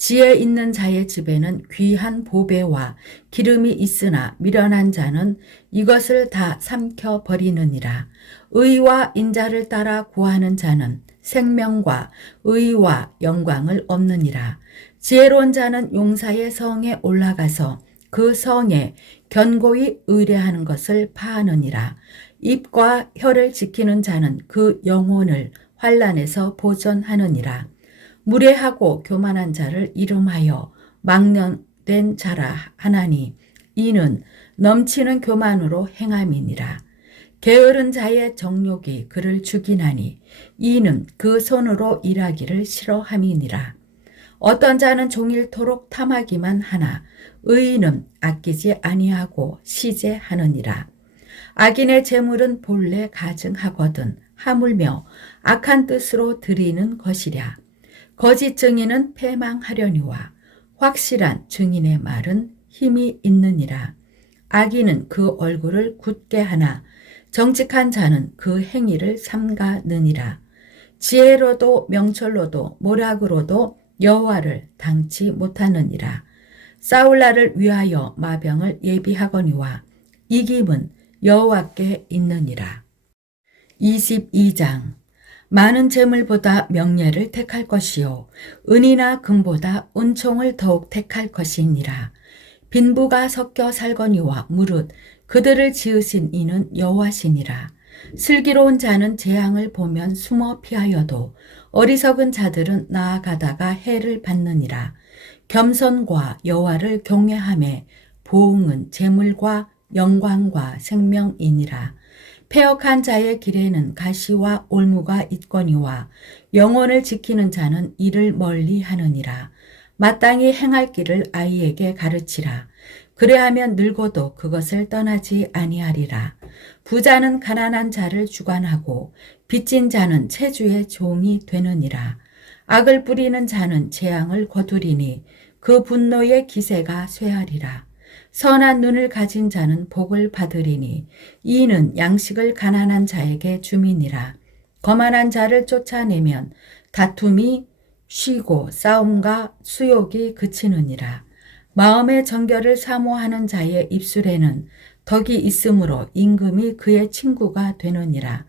지혜 있는 자의 집에는 귀한 보배와 기름이 있으나 미련한 자는 이것을 다 삼켜 버리느니라. 의와 인자를 따라 구하는 자는 생명과 의와 영광을 얻느니라. 지혜로운 자는 용사의 성에 올라가서 그 성에 견고히 의뢰하는 것을 파하느니라. 입과 혀를 지키는 자는 그 영혼을 환난에서 보존하느니라. 무례하고 교만한 자를 이름하여 망령된 자라 하나니 이는 넘치는 교만으로 행함이니라. 게으른 자의 정욕이 그를 죽이나니 이는 그 손으로 일하기를 싫어함이니라. 어떤 자는 종일토록 탐하기만 하나 의인은 아끼지 아니하고 시제하느니라. 악인의 재물은 본래 가증하거든 하물며 악한 뜻으로 드리는 것이랴. 거짓 증인은 패망하려니와 확실한 증인의 말은 힘이 있느니라. 악인은 그 얼굴을 굳게 하나 정직한 자는 그 행위를 삼가느니라. 지혜로도 명철로도 모략으로도 여호와를 당치 못하느니라. 싸울 날을 위하여 마병을 예비하거니와 이김은 여호와께 있느니라. 22장. 많은 재물보다 명예를 택할 것이요 은이나 금보다 은총을 더욱 택할 것이니라. 빈부가 섞여 살거니와 무릇 그들을 지으신 이는 여호와시니라. 슬기로운 자는 재앙을 보면 숨어 피하여도 어리석은 자들은 나아가다가 해를 받느니라. 겸손과 여호와를 경외하며 보응은 재물과 영광과 생명이니라. 패역한 자의 길에는 가시와 올무가 있거니와 영혼을 지키는 자는 이를 멀리 하느니라. 마땅히 행할 길을 아이에게 가르치라. 그래하면 늙어도 그것을 떠나지 아니하리라. 부자는 가난한 자를 주관하고 빚진 자는 체주의 종이 되느니라. 악을 뿌리는 자는 재앙을 거두리니 그 분노의 기세가 쇠하리라. 선한 눈을 가진 자는 복을 받으리니 이는 양식을 가난한 자에게 줌이니라. 거만한 자를 쫓아내면 다툼이 쉬고 싸움과 수욕이 그치느니라. 마음의 정결을 사모하는 자의 입술에는 덕이 있으므로 임금이 그의 친구가 되느니라.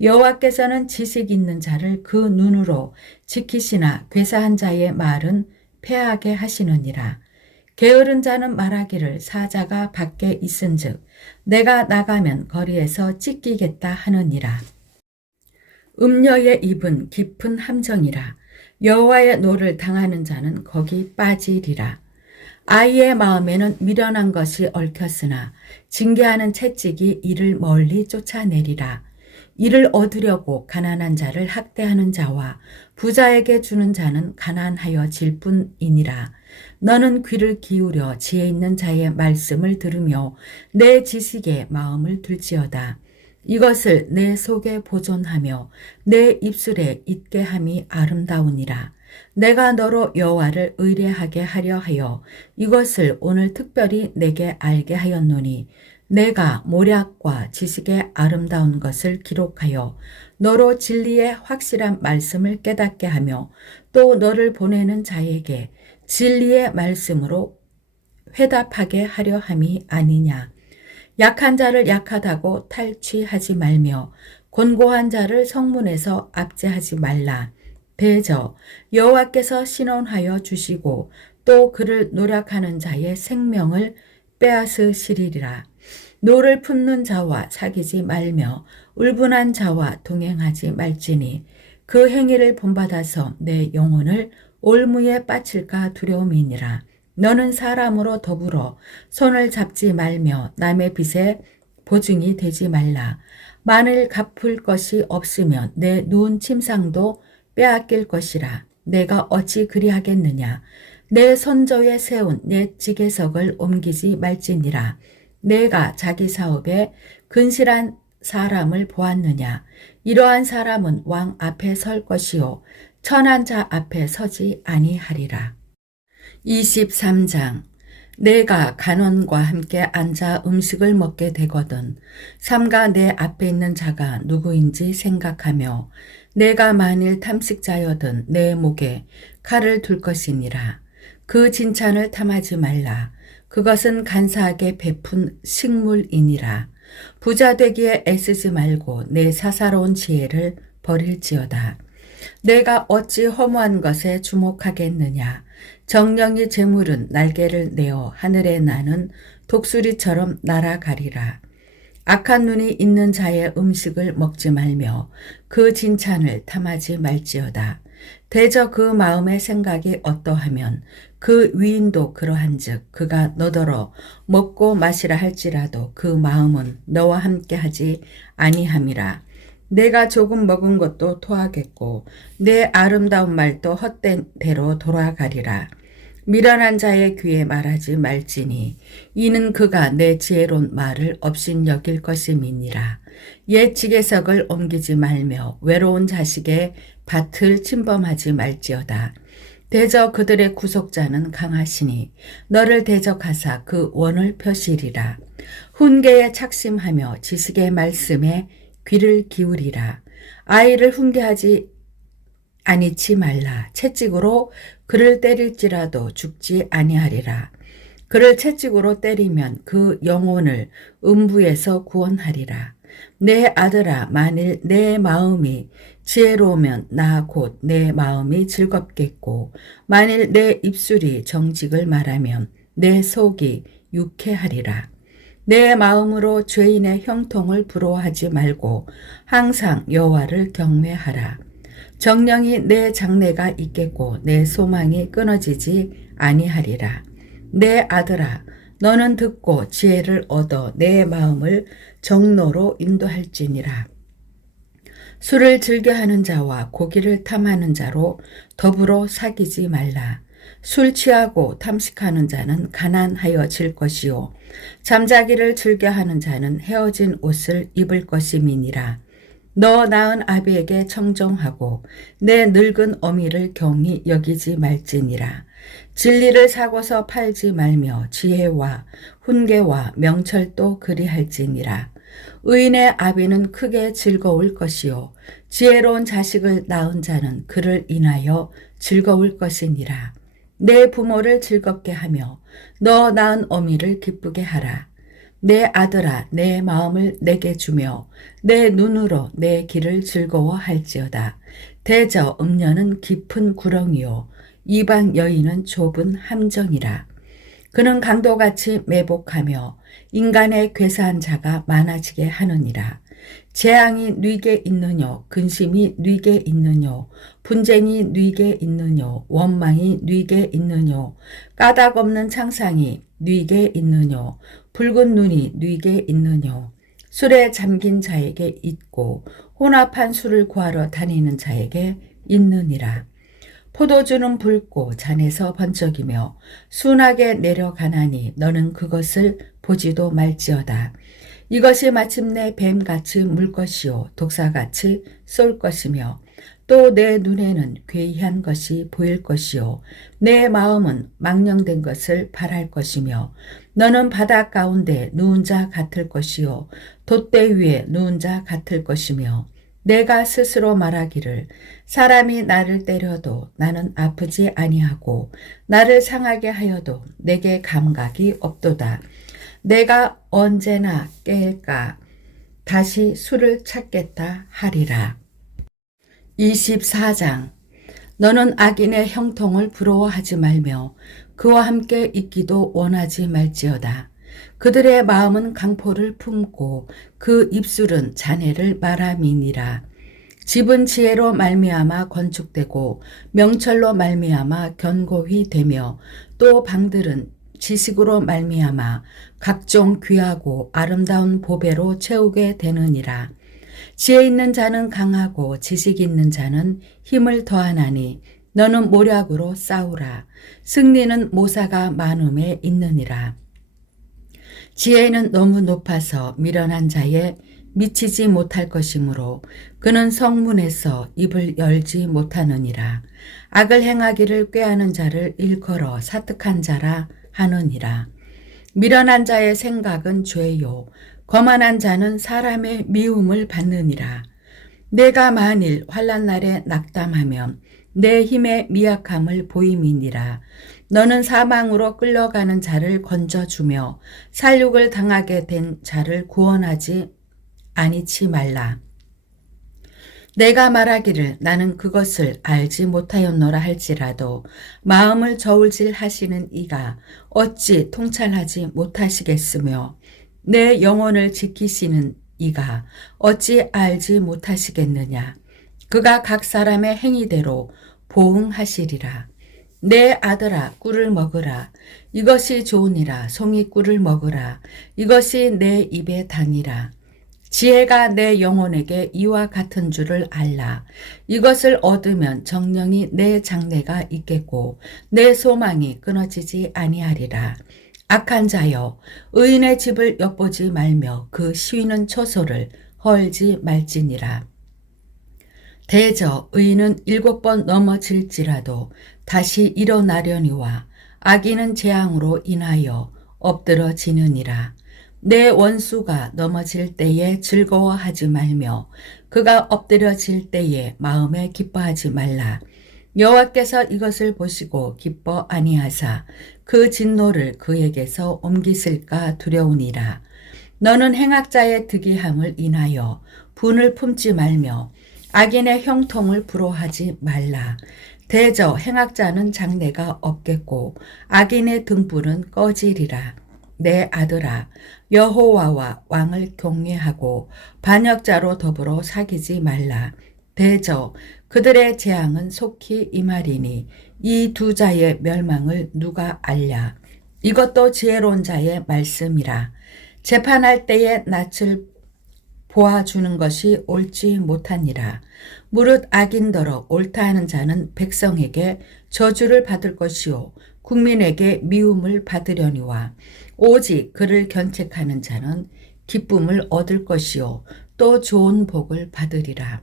여호와께서는 지식 있는 자를 그 눈으로 지키시나 괴사한 자의 말은 패하게 하시느니라. 게으른 자는 말하기를 사자가 밖에 있은즉 내가 나가면 거리에서 찢기겠다 하느니라. 음녀의 입은 깊은 함정이라. 여호와의 노를 당하는 자는 거기 빠지리라. 아이의 마음에는 미련한 것이 얽혔으나 징계하는 채찍이 이를 멀리 쫓아내리라. 이를 얻으려고 가난한 자를 학대하는 자와 부자에게 주는 자는 가난하여 질 뿐이니라. 너는 귀를 기울여 지혜 있는 자의 말씀을 들으며 내 지식에 마음을 둘지어다. 이것을 내 속에 보존하며 내 입술에 잊게 함이 아름다우니라. 내가 너로 여호와를 의뢰하게 하려 하여 이것을 오늘 특별히 내게 알게 하였노니 내가 모략과 지식의 아름다운 것을 기록하여 너로 진리의 확실한 말씀을 깨닫게 하며 또 너를 보내는 자에게 진리의 말씀으로 회답하게 하려 함이 아니냐. 약한 자를 약하다고 탈취하지 말며 곤고한 자를 성문에서 압제하지 말라. 대저 여호와께서 신원하여 주시고 또 그를 노력하는 자의 생명을 빼앗으시리라. 노를 품는 자와 사귀지 말며 울분한 자와 동행하지 말지니 그 행위를 본받아서 내 영혼을 올무에 빠칠까 두려움이니라. 너는 사람으로 더불어 손을 잡지 말며 남의 빚에 보증이 되지 말라. 만일 갚을 것이 없으면 내 누운 침상도 빼앗길 것이라. 내가 어찌 그리하겠느냐. 내 손저에 세운 내 지게석을 옮기지 말지니라. 내가 자기 사업에 근실한 사람을 보았느냐. 이러한 사람은 왕 앞에 설 것이요 천한 자 앞에 서지 아니하리라. 23장. 내가 간원과 함께 앉아 음식을 먹게 되거든 삼가 내 앞에 있는 자가 누구인지 생각하며 내가 만일 탐식자여든 내 목에 칼을 둘 것이니라. 그 진찬을 탐하지 말라. 그것은 간사하게 베푼 식물이니라. 부자 되기에 애쓰지 말고 내 사사로운 지혜를 버릴지어다. 내가 어찌 허무한 것에 주목하겠느냐. 정령이 재물은 날개를 내어 하늘에 나는 독수리처럼 날아가리라. 악한 눈이 있는 자의 음식을 먹지 말며 그 진찬을 탐하지 말지어다. 대저 그 마음의 생각이 어떠하면 그 위인도 그러한즉 그가 너더러 먹고 마시라 할지라도 그 마음은 너와 함께하지 아니함이라. 내가 조금 먹은 것도 토하겠고 내 아름다운 말도 헛된 대로 돌아가리라. 미련한 자의 귀에 말하지 말지니 이는 그가 내 지혜로운 말을 업신여길 것임이니라. 옛 지게석을 옮기지 말며 외로운 자식의 밭을 침범하지 말지어다. 대저 그들의 구속자는 강하시니 너를 대적하사 그 원을 펴시리라. 훈계에 착심하며 지식의 말씀에 귀를 기울이라. 아이를 훈계하지 아니치 말라. 채찍으로 그를 때릴지라도 죽지 아니하리라. 그를 채찍으로 때리면 그 영혼을 음부에서 구원하리라. 내 아들아, 만일 내 마음이 지혜로우면 나 곧 내 마음이 즐겁겠고 만일 내 입술이 정직을 말하면 내 속이 유쾌하리라. 내 마음으로 죄인의 형통을 부러워하지 말고 항상 여호와를 경외하라. 정령이 내 장래가 있겠고 내 소망이 끊어지지 아니하리라. 내 아들아, 너는 듣고 지혜를 얻어 내 마음을 정로로 인도할지니라. 술을 즐겨하는 자와 고기를 탐하는 자로 더불어 사귀지 말라. 술 취하고 탐식하는 자는 가난하여질 것이요 잠자기를 즐겨하는 자는 헤어진 옷을 입을 것임이니라. 너 낳은 아비에게 청정하고 내 늙은 어미를 경히 여기지 말지니라. 진리를 사고서 팔지 말며 지혜와 훈계와 명철도 그리할지니라. 의인의 아비는 크게 즐거울 것이요 지혜로운 자식을 낳은 자는 그를 인하여 즐거울 것이니라. 내 부모를 즐겁게 하며 너 낳은 어미를 기쁘게 하라. 내 아들아, 내 마음을 내게 주며 내 눈으로 내 길을 즐거워할지어다. 대저 음녀는 깊은 구렁이요 이방 여인은 좁은 함정이라. 그는 강도같이 매복하며 인간의 괴사한 자가 많아지게 하느니라. 재앙이 뉘게 있느뇨 근심이 뉘게 있느뇨 분쟁이 뉘게 있느뇨 원망이 뉘게 있느뇨 까닭 없는 창상이 뉘게 있느뇨 붉은 눈이 뉘게 있느뇨 술에 잠긴 자에게 있고 혼합한 술을 구하러 다니는 자에게 있느니라. 포도주는 붉고 잔에서 번쩍이며 순하게 내려가나니 너는 그것을 보지도 말지어다. 이것이 마침내 뱀같이 물 것이요 독사같이 쏠 것이며 또 내 눈에는 괴이한 것이 보일 것이요 내 마음은 망령된 것을 바랄 것이며 너는 바다 가운데 누운 자 같을 것이요 돛대 위에 누운 자 같을 것이며 내가 스스로 말하기를 사람이 나를 때려도 나는 아프지 아니하고 나를 상하게 하여도 내게 감각이 없도다. 내가 언제나 깰까 다시 술을 찾겠다 하리라. 24장 너는 악인의 형통을 부러워하지 말며 그와 함께 있기도 원하지 말지어다. 그들의 마음은 강포를 품고 그 입술은 잔해를 말함이니라. 집은 지혜로 말미암아 건축되고 명철로 말미암아 견고히 되며 또 방들은 지식으로 말미암아 각종 귀하고 아름다운 보배로 채우게 되느니라. 지혜 있는 자는 강하고 지식 있는 자는 힘을 더하나니 너는 모략으로 싸우라. 승리는 모사가 많음에 있느니라. 지혜는 너무 높아서 미련한 자에 미치지 못할 것이므로 그는 성문에서 입을 열지 못하느니라. 악을 행하기를 꾀하는 자를 일컬어 사특한 자라 하느니라. 미련한 자의 생각은 죄요 거만한 자는 사람의 미움을 받느니라. 내가 만일 환난 날에 낙담하면 내 힘의 미약함을 보임이니라. 너는 사망으로 끌려가는 자를 건져주며 살육을 당하게 된 자를 구원하지 아니치 말라. 내가 말하기를 나는 그것을 알지 못하였노라 할지라도 마음을 저울질 하시는 이가 어찌 통찰하지 못하시겠으며 내 영혼을 지키시는 이가 어찌 알지 못하시겠느냐. 그가 각 사람의 행위대로 보응하시리라. 내 아들아 꿀을 먹으라. 이것이 좋으니라. 송이 꿀을 먹으라. 이것이 내 입에 다니라. 지혜가 내 영혼에게 이와 같은 줄을 알라. 이것을 얻으면 정령이 내 장래가 있겠고 내 소망이 끊어지지 아니하리라. 악한 자여 의인의 집을 엿보지 말며 그 쉬는 처소를 헐지 말지니라. 대저 의인은 7번 넘어질지라도 다시 일어나려니와 악인은 재앙으로 인하여 엎드러지느니라. 내 원수가 넘어질 때에 즐거워하지 말며 그가 엎드려질 때에 마음에 기뻐하지 말라. 여호와께서 이것을 보시고 기뻐 아니하사 그 진노를 그에게서 옮기실까 두려우니라. 너는 행악자의 득이함을 인하여 분을 품지 말며 악인의 형통을 부러워하지 말라. 대저 행악자는 장래가 없겠고 악인의 등불은 꺼지리라. 내 아들아 여호와와 왕을 경외하고 반역자로 더불어 사귀지 말라. 대저 그들의 재앙은 속히 임하리니 이 두 자의 멸망을 누가 알랴. 이것도 지혜로운 자의 말씀이라. 재판할 때에 낯을 보아주는 것이 옳지 못하니라. 무릇 악인더러 옳다 하는 자는 백성에게 저주를 받을 것이요 국민에게 미움을 받으려니와 오직 그를 견책하는 자는 기쁨을 얻을 것이요 또 좋은 복을 받으리라.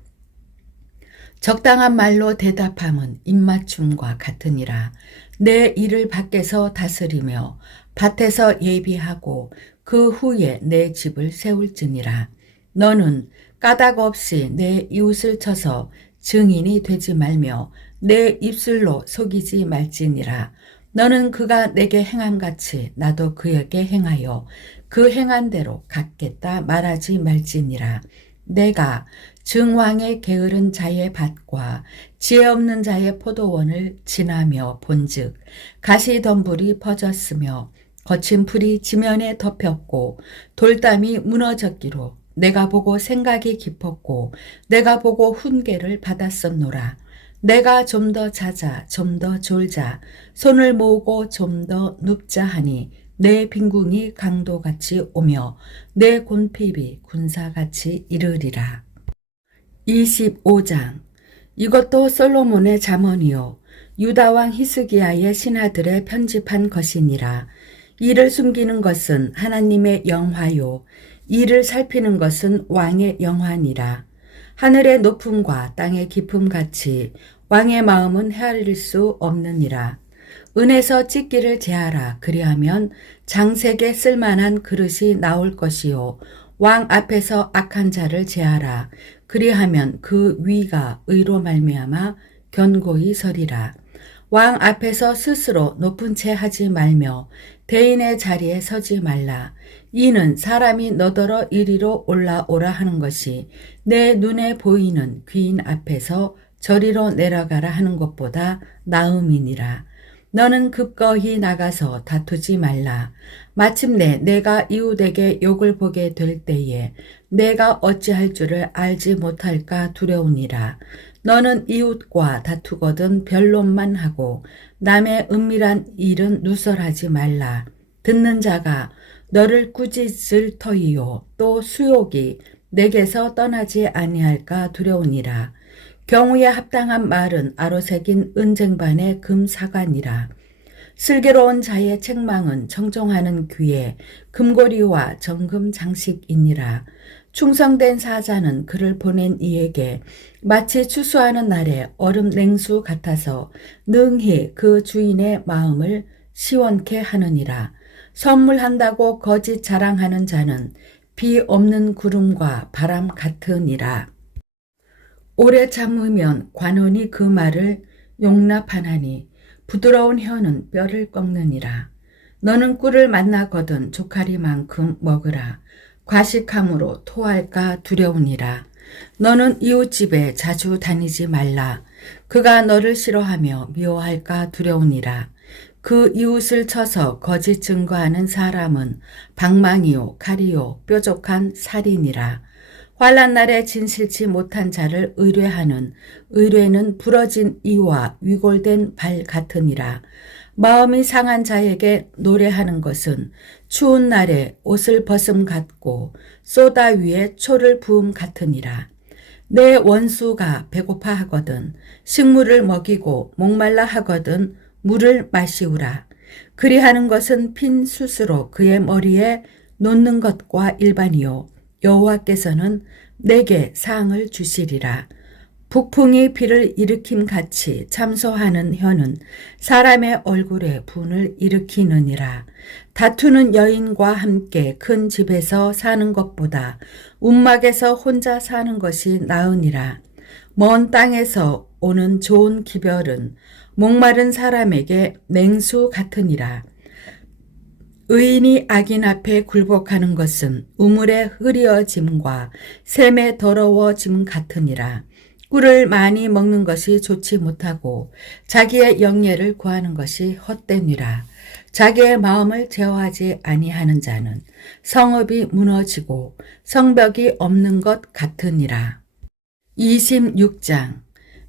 적당한 말로 대답함은 입맞춤과 같으니라. 내 일을 밖에서 다스리며 밭에서 예비하고 그 후에 내 집을 세울지니라. 너는 까닭 없이 내 이웃을 쳐서 증인이 되지 말며 내 입술로 속이지 말지니라. 너는 그가 내게 행함같이 나도 그에게 행하여 그 행한 대로 갚겠다 말하지 말지니라. 내가 증왕의 게으른 자의 밭과 지혜 없는 자의 포도원을 지나며 본즉 가시덤불이 퍼졌으며 거친 풀이 지면에 덮였고 돌담이 무너졌기로 내가 보고 생각이 깊었고 내가 보고 훈계를 받았었노라. 내가 좀 더 자자 좀 더 졸자 손을 모으고 좀 더 눕자 하니 내 빈궁이 강도같이 오며 내 곤핍이 군사같이 이르리라. 25장. 이것도 솔로몬의 잠언이요 유다왕 히스기야의 신하들의 편집한 것이니라. 이를 숨기는 것은 하나님의 영화요 이를 살피는 것은 왕의 영화니라. 하늘의 높음과 땅의 깊음 같이 왕의 마음은 헤아릴 수 없느니라. 은에서 찢기를 제하라. 그리하면 장색에 쓸만한 그릇이 나올 것이요 왕 앞에서 악한 자를 제하라. 그리하면 그 위가 의로 말미암아 견고히 서리라. 왕 앞에서 스스로 높은 채 하지 말며 대인의 자리에 서지 말라. 이는 사람이 너더러 이리로 올라오라 하는 것이 내 눈에 보이는 귀인 앞에서 저리로 내려가라 하는 것보다 나음이니라. 너는 급거히 나가서 다투지 말라. 마침내 내가 이웃에게 욕을 보게 될 때에 내가 어찌할 줄을 알지 못할까 두려우니라. 너는 이웃과 다투거든 변론만 하고 남의 은밀한 일은 누설하지 말라. 듣는 자가 너를 꾸짖을 터이요 또 수욕이 내게서 떠나지 아니할까 두려우니라. 경우에 합당한 말은 아로새긴 은쟁반의 금사관이라. 슬기로운 자의 책망은 청정하는 귀에 금고리와 정금 장식이니라. 충성된 사자는 그를 보낸 이에게 마치 추수하는 날에 얼음 냉수 같아서 능히 그 주인의 마음을 시원케 하느니라. 선물한다고 거짓 자랑하는 자는 비 없는 구름과 바람 같으니라. 오래 참으면 관원이 그 말을 용납하나니 부드러운 혀는 뼈를 꺾느니라. 너는 꿀을 만나거든 조카리만큼 먹으라. 과식함으로 토할까 두려우니라. 너는 이웃집에 자주 다니지 말라. 그가 너를 싫어하며 미워할까 두려우니라. 그 이웃을 쳐서 거짓 증거하는 사람은 방망이요 칼이요 뾰족한 살이니라. 환난 날에 진실치 못한 자를 의뢰하는 의뢰는 부러진 이와 위골된 발 같으니라. 마음이 상한 자에게 노래하는 것은 추운 날에 옷을 벗음 같고 쏘다 위에 초를 부음 같으니라. 내 원수가 배고파 하거든 식물을 먹이고 목말라 하거든 물을 마시우라. 그리하는 것은 핀 숯으로 그의 머리에 놓는 것과 일반이요 여호와께서는 내게 상을 주시리라. 북풍이 비를 일으킴 같이 참소하는 혀는 사람의 얼굴에 분을 일으키느니라. 다투는 여인과 함께 큰 집에서 사는 것보다 움막에서 혼자 사는 것이 나으니라. 먼 땅에서 오는 좋은 기별은 목마른 사람에게 냉수 같으니라. 의인이 악인 앞에 굴복하는 것은 우물의 흐리어짐과 샘의 더러워짐 같으니라. 꿀을 많이 먹는 것이 좋지 못하고 자기의 영예를 구하는 것이 헛되니라. 자기의 마음을 제어하지 아니하는 자는 성읍이 무너지고 성벽이 없는 것 같으니라. 26장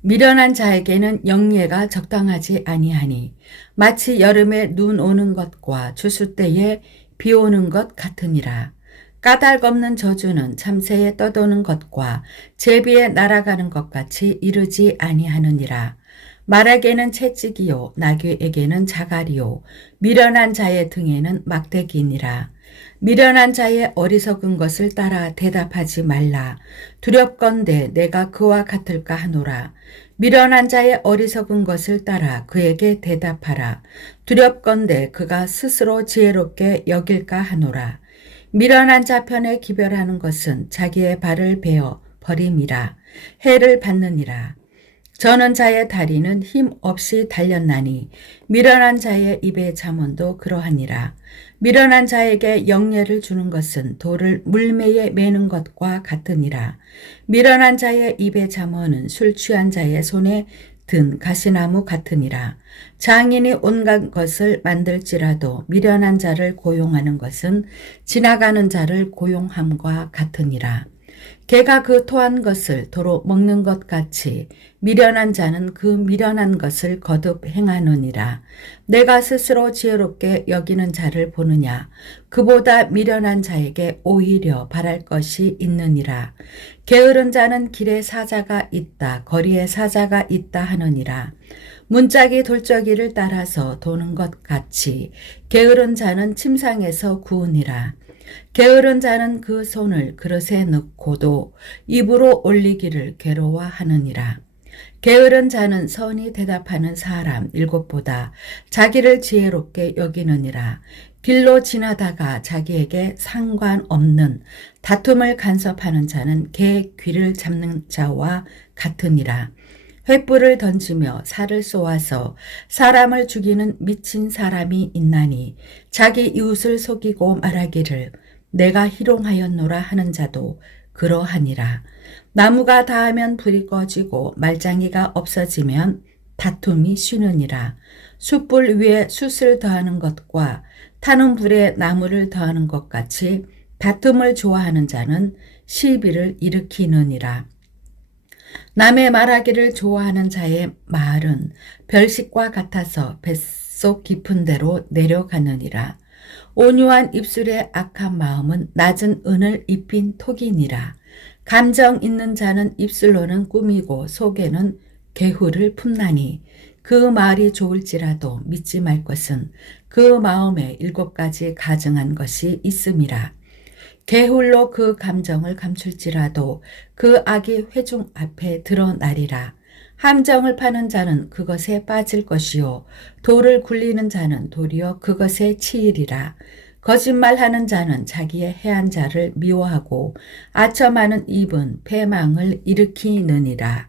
미련한 자에게는 영예가 적당하지 아니하니 마치 여름에 눈 오는 것과 추수 때에 비 오는 것 같으니라. 까닭없는 저주는 참새에 떠도는 것과 제비에 날아가는 것 같이 이르지 아니하느니라. 말에게는 채찍이요 나귀에게는 자갈이요 미련한 자의 등에는 막대기니라. 미련한 자의 어리석은 것을 따라 대답하지 말라. 두렵건대 내가 그와 같을까 하노라. 미련한 자의 어리석은 것을 따라 그에게 대답하라. 두렵건대 그가 스스로 지혜롭게 여길까 하노라. 미련한 자 편에 기별하는 것은 자기의 발을 베어 버림이라. 해를 받느니라. 저는 자의 다리는 힘 없이 달렸나니 미련한 자의 입의 잠언도 그러하니라. 미련한 자에게 영예를 주는 것은 돌을 물매에 매는 것과 같으니라. 미련한 자의 입의 잠언은 술 취한 자의 손에 든 가시나무 같으니라. 장인이 온갖 것을 만들지라도 미련한 자를 고용하는 것은 지나가는 자를 고용함과 같으니라. 개가 그 토한 것을 도로 먹는 것 같이 미련한 자는 그 미련한 것을 거듭 행하느니라. 내가 스스로 지혜롭게 여기는 자를 보느냐. 그보다 미련한 자에게 오히려 바랄 것이 있느니라. 게으른 자는 길에 사자가 있다 거리에 사자가 있다 하느니라. 문짝이 돌적이를 따라서 도는 것 같이 게으른 자는 침상에서 구으니라. 게으른 자는 그 손을 그릇에 넣고도 입으로 올리기를 괴로워하느니라. 게으른 자는 선히 대답하는 사람 7보다 자기를 지혜롭게 여기느니라. 길로 지나다가 자기에게 상관없는 다툼을 간섭하는 자는 개 귀를 잡는 자와 같으니라. 횃불을 던지며 살을 쏘아서 사람을 죽이는 미친 사람이 있나니 자기 이웃을 속이고 말하기를 내가 희롱하였노라 하는 자도 그러하니라. 나무가 닿으면 불이 꺼지고 말장이가 없어지면 다툼이 쉬느니라. 숯불 위에 숯을 더하는 것과 타는 불에 나무를 더하는 것 같이 다툼을 좋아하는 자는 시비를 일으키느니라. 남의 말하기를 좋아하는 자의 말은 별식과 같아서 뱃속 깊은 데로 내려가느니라. 온유한 입술의 악한 마음은 낮은 은을 입힌 톡이니라. 감정 있는 자는 입술로는 꾸미고 속에는 개후를 품나니 그 말이 좋을지라도 믿지 말 것은 그 마음에 7가지 가증한 것이 있음이라. 개훌로 그 감정을 감출지라도 그 악이 회중 앞에 드러나리라. 함정을 파는 자는 그것에 빠질 것이요 돌을 굴리는 자는 도리어 그것에 치이리라. 거짓말하는 자는 자기의 해한 자를 미워하고 아첨하는 입은 패망을 일으키느니라.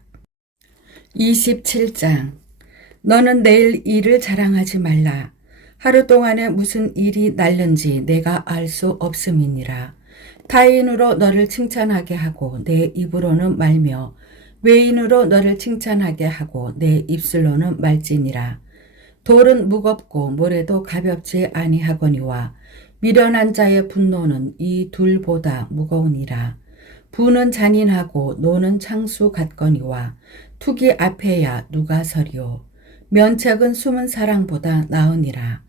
27장 너는 내일 일을 자랑하지 말라. 하루 동안에 무슨 일이 날는지 내가 알 수 없음이니라. 타인으로 너를 칭찬하게 하고 내 입으로는 말며 외인으로 너를 칭찬하게 하고 내 입술로는 말지니라. 돌은 무겁고 모래도 가볍지 아니하거니와 미련한 자의 분노는 이 둘보다 무거우니라. 부는 잔인하고 노는 창수 같거니와 투기 앞에야 누가 서리오. 면책은 숨은 사랑보다 나으니라.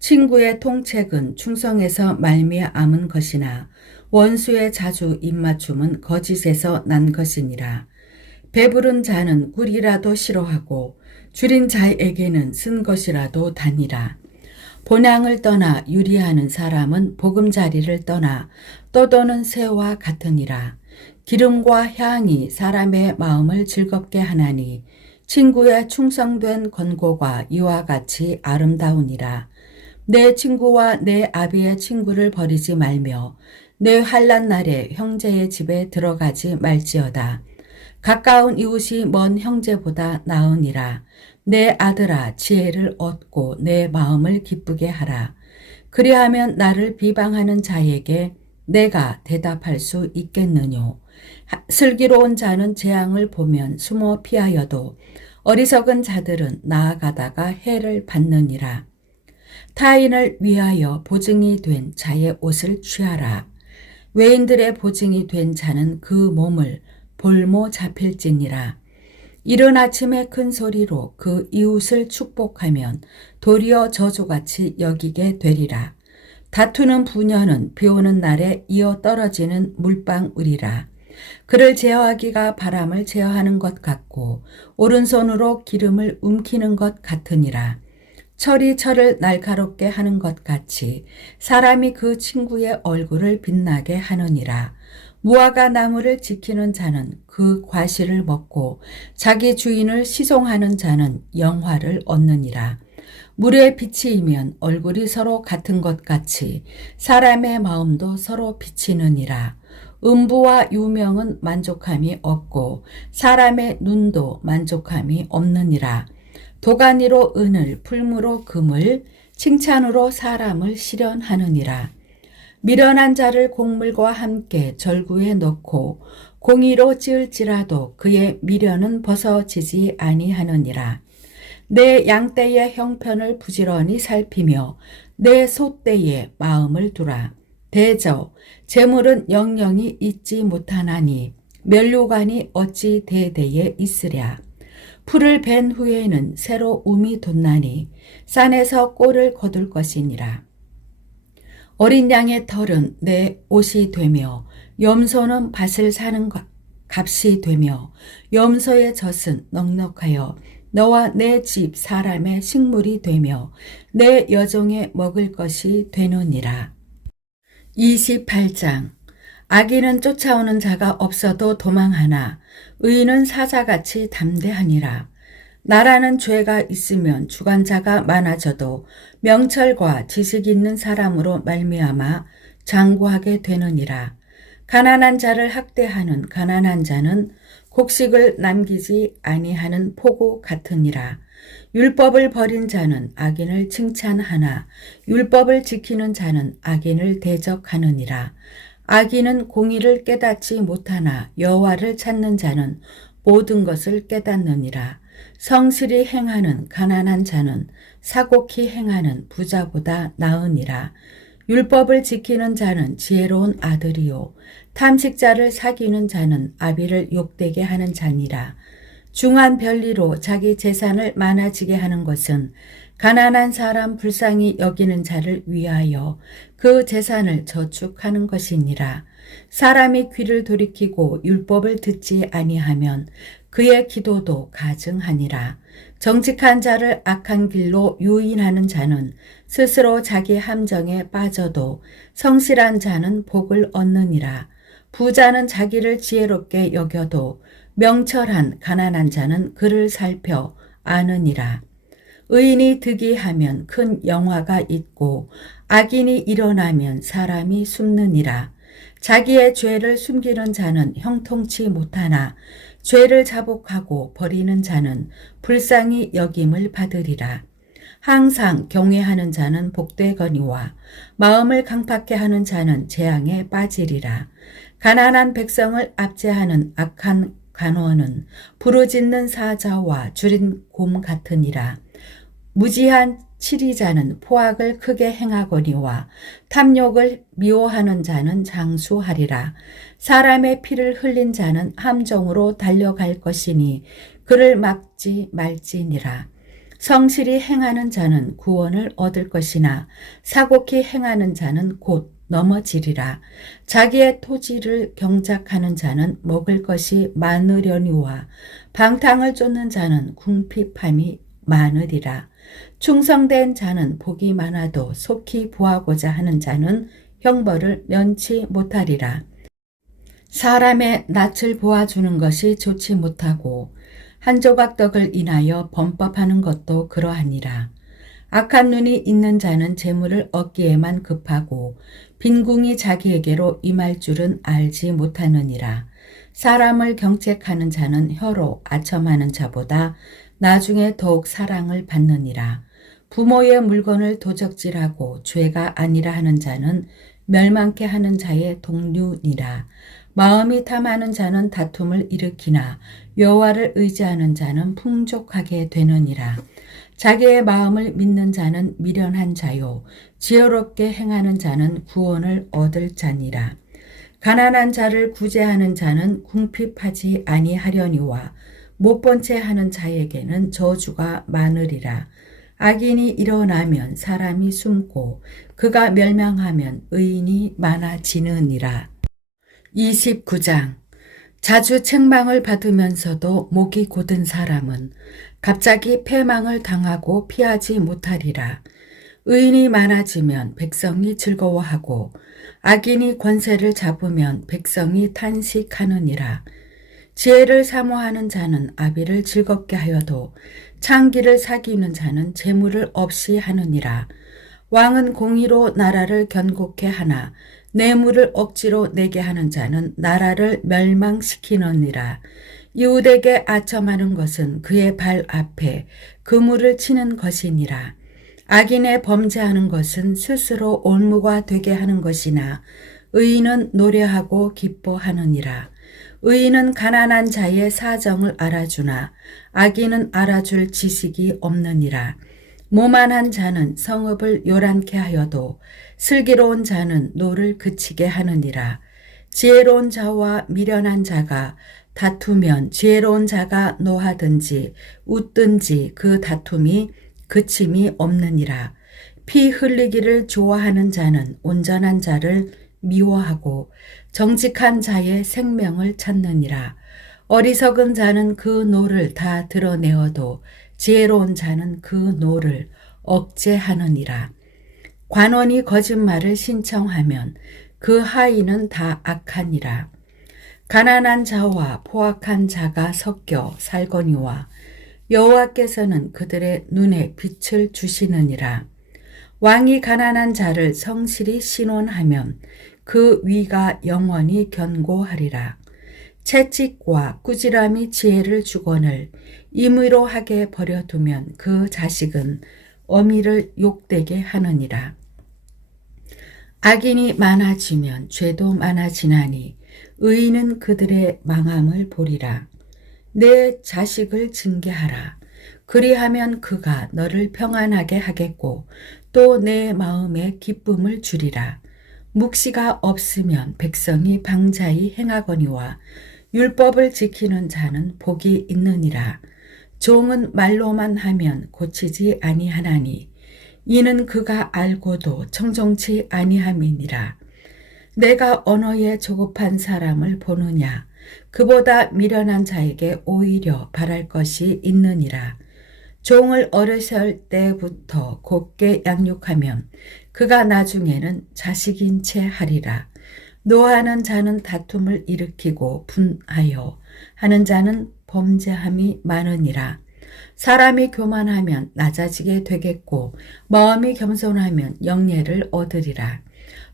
친구의 통책은 충성에서 말미암은 것이나 원수의 자주 입맞춤은 거짓에서 난 것이니라. 배부른 자는 꿀이라도 싫어하고 줄인 자에게는 쓴 것이라도 다니라. 본향을 떠나 유리하는 사람은 보금자리를 떠나 떠도는 새와 같으니라. 기름과 향이 사람의 마음을 즐겁게 하나니 친구의 충성된 권고가 이와 같이 아름다우니라. 내 친구와 내 아비의 친구를 버리지 말며 내 환난 날에 형제의 집에 들어가지 말지어다. 가까운 이웃이 먼 형제보다 나으니라. 내 아들아 지혜를 얻고 내 마음을 기쁘게 하라. 그리하면 나를 비방하는 자에게 내가 대답할 수 있겠느뇨. 슬기로운 자는 재앙을 보면 숨어 피하여도 어리석은 자들은 나아가다가 해를 받느니라. 타인을 위하여 보증이 된 자의 옷을 취하라. 외인들의 보증이 된 자는 그 몸을 볼모 잡힐지니라. 이른 아침에 큰 소리로 그 이웃을 축복하면 도리어 저주같이 여기게 되리라. 다투는 부녀는 비오는 날에 이어 떨어지는 물방울이라. 그를 제어하기가 바람을 제어하는 것 같고 오른손으로 기름을 움키는 것 같으니라. 철이 철을 날카롭게 하는 것 같이 사람이 그 친구의 얼굴을 빛나게 하느니라. 무화과 나무를 지키는 자는 그 과실을 먹고 자기 주인을 시송하는 자는 영화를 얻느니라. 물에 비치이면 얼굴이 서로 같은 것 같이 사람의 마음도 서로 비치느니라. 음부와 유명은 만족함이 없고 사람의 눈도 만족함이 없느니라. 도가니로 은을, 풀무로 금을, 칭찬으로 사람을 실현하느니라. 미련한 자를 곡물과 함께 절구에 넣고 공의로 찌을지라도 그의 미련은 벗어지지 아니하느니라. 내 양떼의 형편을 부지런히 살피며 내 소떼에 마음을 두라. 대저 재물은 영영이 있지 못하나니 면류관이 어찌 대대에 있으랴. 풀을 벤 후에는 새로 움이 돋나니 산에서 꼴을 거둘 것이니라. 어린 양의 털은 내 옷이 되며 염소는 밭을 사는 값이 되며 염소의 젖은 넉넉하여 너와 내 집 사람의 식물이 되며 내 여종의 먹을 것이 되느니라. 28장. 악인은 쫓아오는 자가 없어도 도망하나 의인은 사자같이 담대하니라. 나라는 죄가 있으면 주관자가 많아져도 명철과 지식 있는 사람으로 말미암아 장구하게 되느니라. 가난한 자를 학대하는 가난한 자는 곡식을 남기지 아니하는 포구 같으니라. 율법을 버린 자는 악인을 칭찬하나 율법을 지키는 자는 악인을 대적하느니라. 악인은 공의를 깨닫지 못하나 여호와를 찾는 자는 모든 것을 깨닫느니라. 성실히 행하는 가난한 자는 사곡히 행하는 부자보다 나으니라. 율법을 지키는 자는 지혜로운 아들이요 탐식자를 사귀는 자는 아비를 욕되게 하는 자니라. 중한 별리로 자기 재산을 많아지게 하는 것은 가난한 사람 불쌍히 여기는 자를 위하여 그 재산을 저축하는 것이니라. 사람이 귀를 돌이키고 율법을 듣지 아니하면 그의 기도도 가증하니라. 정직한 자를 악한 길로 유인하는 자는 스스로 자기 함정에 빠져도 성실한 자는 복을 얻느니라. 부자는 자기를 지혜롭게 여겨도 명철한 가난한 자는 그를 살펴 아느니라. 의인이 득이하면 큰 영화가 있고 악인이 일어나면 사람이 숨느니라. 자기의 죄를 숨기는 자는 형통치 못하나 죄를 자복하고 버리는 자는 불쌍히 여김을 받으리라. 항상 경외하는 자는 복되거니와 마음을 강팍해 하는 자는 재앙에 빠지리라. 가난한 백성을 압제하는 악한 간원은 부르짖는 사자와 줄인 곰 같으니라. 무지한 치리자는 포악을 크게 행하거니와 탐욕을 미워하는 자는 장수하리라. 사람의 피를 흘린 자는 함정으로 달려갈 것이니 그를 막지 말지니라. 성실히 행하는 자는 구원을 얻을 것이나 사곡히 행하는 자는 곧 넘어지리라. 자기의 토지를 경작하는 자는 먹을 것이 많으려니와 방탕을 쫓는 자는 궁핍함이 많으리라. 충성된 자는 복이 많아도 속히 구하고자 하는 자는 형벌을 면치 못하리라. 사람의 낯을 보아주는 것이 좋지 못하고 한 조각 떡을 인하여 범법하는 것도 그러하니라. 악한 눈이 있는 자는 재물을 얻기에만 급하고 빈궁이 자기에게로 임할 줄은 알지 못하느니라. 사람을 경책하는 자는 혀로 아첨하는 자보다 나중에 더욱 사랑을 받느니라. 부모의 물건을 도적질하고 죄가 아니라 하는 자는 멸망케 하는 자의 동류니라. 마음이 탐하는 자는 다툼을 일으키나 여호와를 의지하는 자는 풍족하게 되느니라. 자기의 마음을 믿는 자는 미련한 자요 지혜롭게 행하는 자는 구원을 얻을 자니라. 가난한 자를 구제하는 자는 궁핍하지 아니하려니와 못본 채 하는 자에게는 저주가 많으리라. 악인이 일어나면 사람이 숨고 그가 멸망하면 의인이 많아지느니라. 29장. 자주 책망을 받으면서도 목이 곧은 사람은 갑자기 패망을 당하고 피하지 못하리라. 의인이 많아지면 백성이 즐거워하고 악인이 권세를 잡으면 백성이 탄식하느니라. 지혜를 사모하는 자는 아비를 즐겁게 하여도 창기를 사귀는 자는 재물을 없이 하느니라. 왕은 공의로 나라를 견고케 하나 뇌물을 억지로 내게 하는 자는 나라를 멸망시키느니라. 이웃에게 아첨하는 것은 그의 발 앞에 그물을 치는 것이니라. 악인의 범죄하는 것은 스스로 올무가 되게 하는 것이나 의인은 노래하고 기뻐하느니라. 의인은 가난한 자의 사정을 알아주나 악인은 알아줄 지식이 없느니라. 모만한 자는 성읍을 요란케 하여도 슬기로운 자는 노를 그치게 하느니라. 지혜로운 자와 미련한 자가 다투면 지혜로운 자가 노하든지 웃든지 그 다툼이 그침이 없느니라. 피 흘리기를 좋아하는 자는 온전한 자를 미워하고 정직한 자의 생명을 찾느니라. 어리석은 자는 그 노를 다 드러내어도 지혜로운 자는 그 노를 억제하느니라. 관원이 거짓말을 신청하면 그 하인은 다 악하니라. 가난한 자와 포악한 자가 섞여 살거니와 여호와께서는 그들의 눈에 빛을 주시느니라. 왕이 가난한 자를 성실히 신원하면 그 위가 영원히 견고하리라. 채찍과 꾸지람이 지혜를 주거늘 임의로 하게 버려두면 그 자식은 어미를 욕되게 하느니라. 악인이 많아지면 죄도 많아지나니 의인은 그들의 망함을 보리라. 내 자식을 징계하라. 그리하면 그가 너를 평안하게 하겠고 또 내 마음에 기쁨을 주리라. 묵시가 없으면 백성이 방자히 행하거니와 율법을 지키는 자는 복이 있느니라. 종은 말로만 하면 고치지 아니하나니 이는 그가 알고도 청정치 아니함이니라. 내가 언어에 조급한 사람을 보느냐. 그보다 미련한 자에게 오히려 바랄 것이 있느니라. 종을 어르실 때부터 곱게 양육하면 그가 나중에는 자식인 채 하리라. 노하는 자는 다툼을 일으키고 분하여 하는 자는 범죄함이 많으니라. 사람이 교만하면 낮아지게 되겠고 마음이 겸손하면 영예를 얻으리라.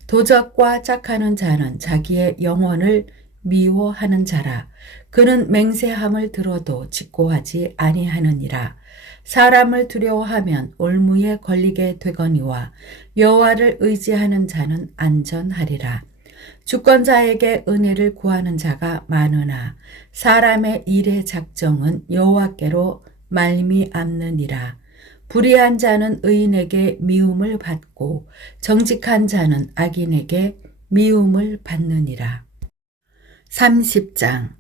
도적과 짝하는 자는 자기의 영혼을 미워하는 자라. 그는 맹세함을 들어도 직고하지 아니하느니라. 사람을 두려워하면 올무에 걸리게 되거니와 여호와를 의지하는 자는 안전하리라. 주권자에게 은혜를 구하는 자가 많으나 사람의 일의 작정은 여호와께로 말미암느니라. 불의한 자는 의인에게 미움을 받고 정직한 자는 악인에게 미움을 받느니라. 30장.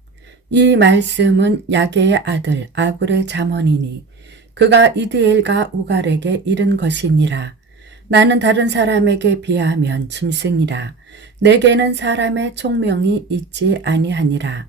이 말씀은 야게의 아들 아굴의 잠언이니 그가 이드엘과 우갈에게 이른 것이니라. 나는 다른 사람에게 비하면 짐승이라. 내게는 사람의 총명이 있지 아니하니라.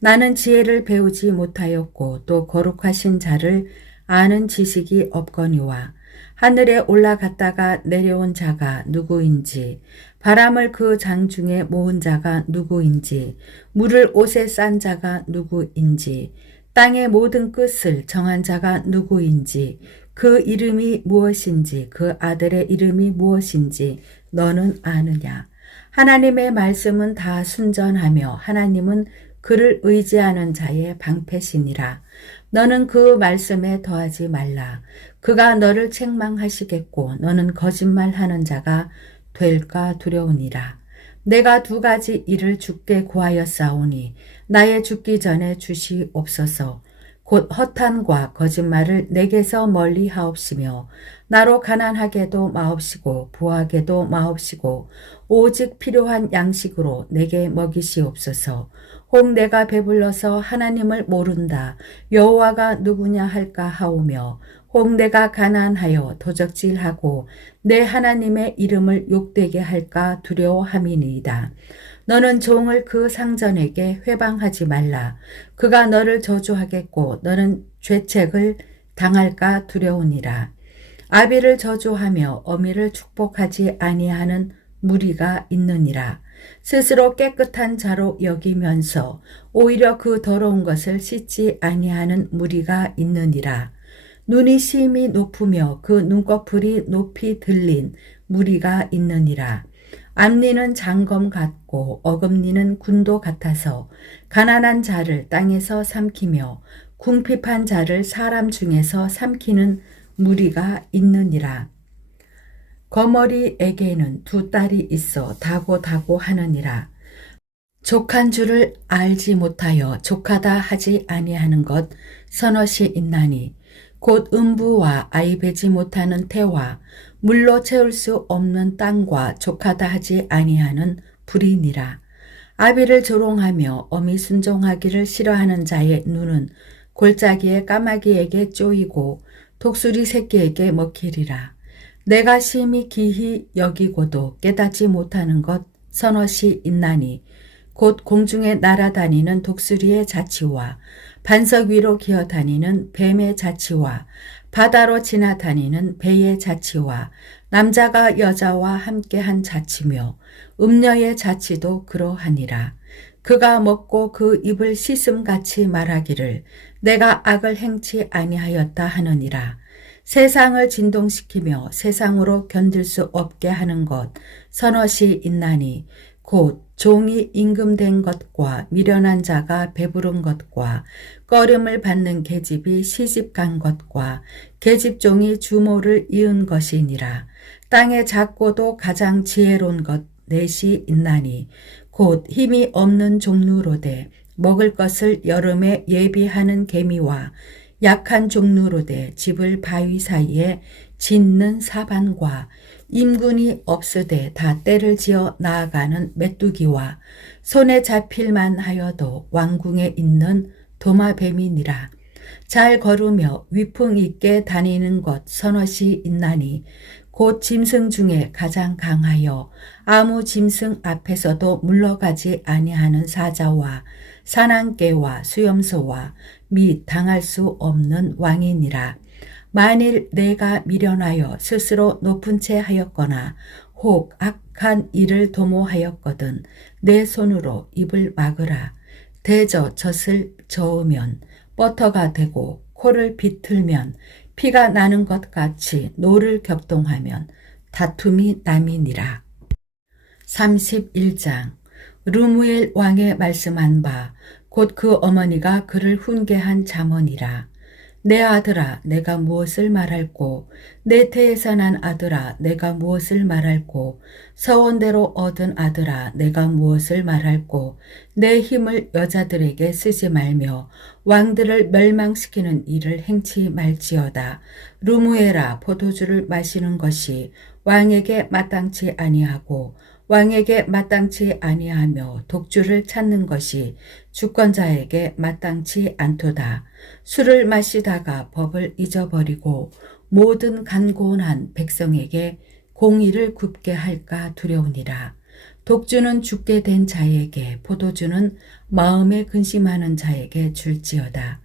나는 지혜를 배우지 못하였고 또 거룩하신 자를 아는 지식이 없거니와 하늘에 올라갔다가 내려온 자가 누구인지 바람을 그 장중에 모은 자가 누구인지 물을 옷에 싼 자가 누구인지 땅의 모든 끝을 정한 자가 누구인지 그 이름이 무엇인지 그 아들의 이름이 무엇인지 너는 아느냐. 하나님의 말씀은 다 순전하며 하나님은 그를 의지하는 자의 방패시니라. 너는 그 말씀에 더하지 말라. 그가 너를 책망하시겠고 너는 거짓말하는 자가 될까 두려우니라. 내가 두 가지 일을 주께 구하였사오니 나의 죽기 전에 주시옵소서. 곧 허탄과 거짓말을 내게서 멀리 하옵시며 나로 가난하게도 마옵시고 부하게도 마옵시고 오직 필요한 양식으로 내게 먹이시옵소서. 혹 내가 배불러서 하나님을 모른다 여호와가 누구냐 할까 하오며 혹 내가 가난하여 도적질하고 내 하나님의 이름을 욕되게 할까 두려워함이니이다. 너는 종을 그 상전에게 회방하지 말라. 그가 너를 저주하겠고 너는 죄책을 당할까 두려우니라. 아비를 저주하며 어미를 축복하지 아니하는 무리가 있느니라. 스스로 깨끗한 자로 여기면서 오히려 그 더러운 것을 씻지 아니하는 무리가 있느니라. 눈이 심히 높으며 그 눈꺼풀이 높이 들린 무리가 있느니라. 앞니는 장검 같고 어금니는 군도 같아서 가난한 자를 땅에서 삼키며 궁핍한 자를 사람 중에서 삼키는 무리가 있느니라. 거머리에게는 두 딸이 있어 다고 하느니라. 족한 줄을 알지 못하여 족하다 하지 아니하는 것 서넛이 있나니 곧 음부와 아이 베지 못하는 태와 물로 채울 수 없는 땅과 족하다 하지 아니하는 불이니라. 아비를 조롱하며 어미 순종하기를 싫어하는 자의 눈은 골짜기의 까마귀에게 쪼이고 독수리 새끼에게 먹히리라. 내가 심히 기히 여기고도 깨닫지 못하는 것 서넛이 있나니 곧 공중에 날아다니는 독수리의 자치와 반석 위로 기어다니는 뱀의 자치와 바다로 지나다니는 배의 자치와 남자가 여자와 함께한 자치며 음녀의 자치도 그러하니라. 그가 먹고 그 입을 씻음같이 말하기를 내가 악을 행치 아니하였다 하느니라. 세상을 진동시키며 세상으로 견딜 수 없게 하는 것 서넛이 있나니 곧 종이 임금된 것과 미련한 자가 배부른 것과 꺼림을 받는 계집이 시집간 것과 계집종이 주모를 이은 것이니라. 땅에 작고도 가장 지혜로운 것 넷이 있나니 곧 힘이 없는 종류로되 먹을 것을 여름에 예비하는 개미와 약한 종류로되 집을 바위 사이에 짓는 사반과 임군이 없으되 다 때를 지어 나아가는 메뚜기와 손에 잡힐만 하여도 왕궁에 있는 도마뱀이니라. 잘 걸으며 위풍 있게 다니는 것 서넛이 있나니 곧 짐승 중에 가장 강하여 아무 짐승 앞에서도 물러가지 아니하는 사자와 사냥개와 수염소와 및 당할 수 없는 왕이니라. 만일 내가 미련하여 스스로 높은 채 하였거나 혹 악한 일을 도모하였거든 내 손으로 입을 막으라. 대저 젖을 저으면 버터가 되고 코를 비틀면 피가 나는 것 같이 노를 격동하면 다툼이 남이니라. 31장. 르무엘 왕의 말씀한 바 곧 그 어머니가 그를 훈계한 잠언이라. 내 아들아 내가 무엇을 말할꼬 내 태에서 난 아들아 내가 무엇을 말할꼬 서원대로 얻은 아들아 내가 무엇을 말할꼬 내 힘을 여자들에게 쓰지 말며 왕들을 멸망시키는 일을 행치 말지어다. 루무에라 포도주를 마시는 것이 왕에게 마땅치 아니하고 왕에게 마땅치 아니하며 독주를 찾는 것이 주권자에게 마땅치 않도다. 술을 마시다가 법을 잊어버리고 모든 간곤한 백성에게 공의를 굽게 할까 두려우니라. 독주는 죽게 된 자에게 포도주는 마음에 근심하는 자에게 줄지어다.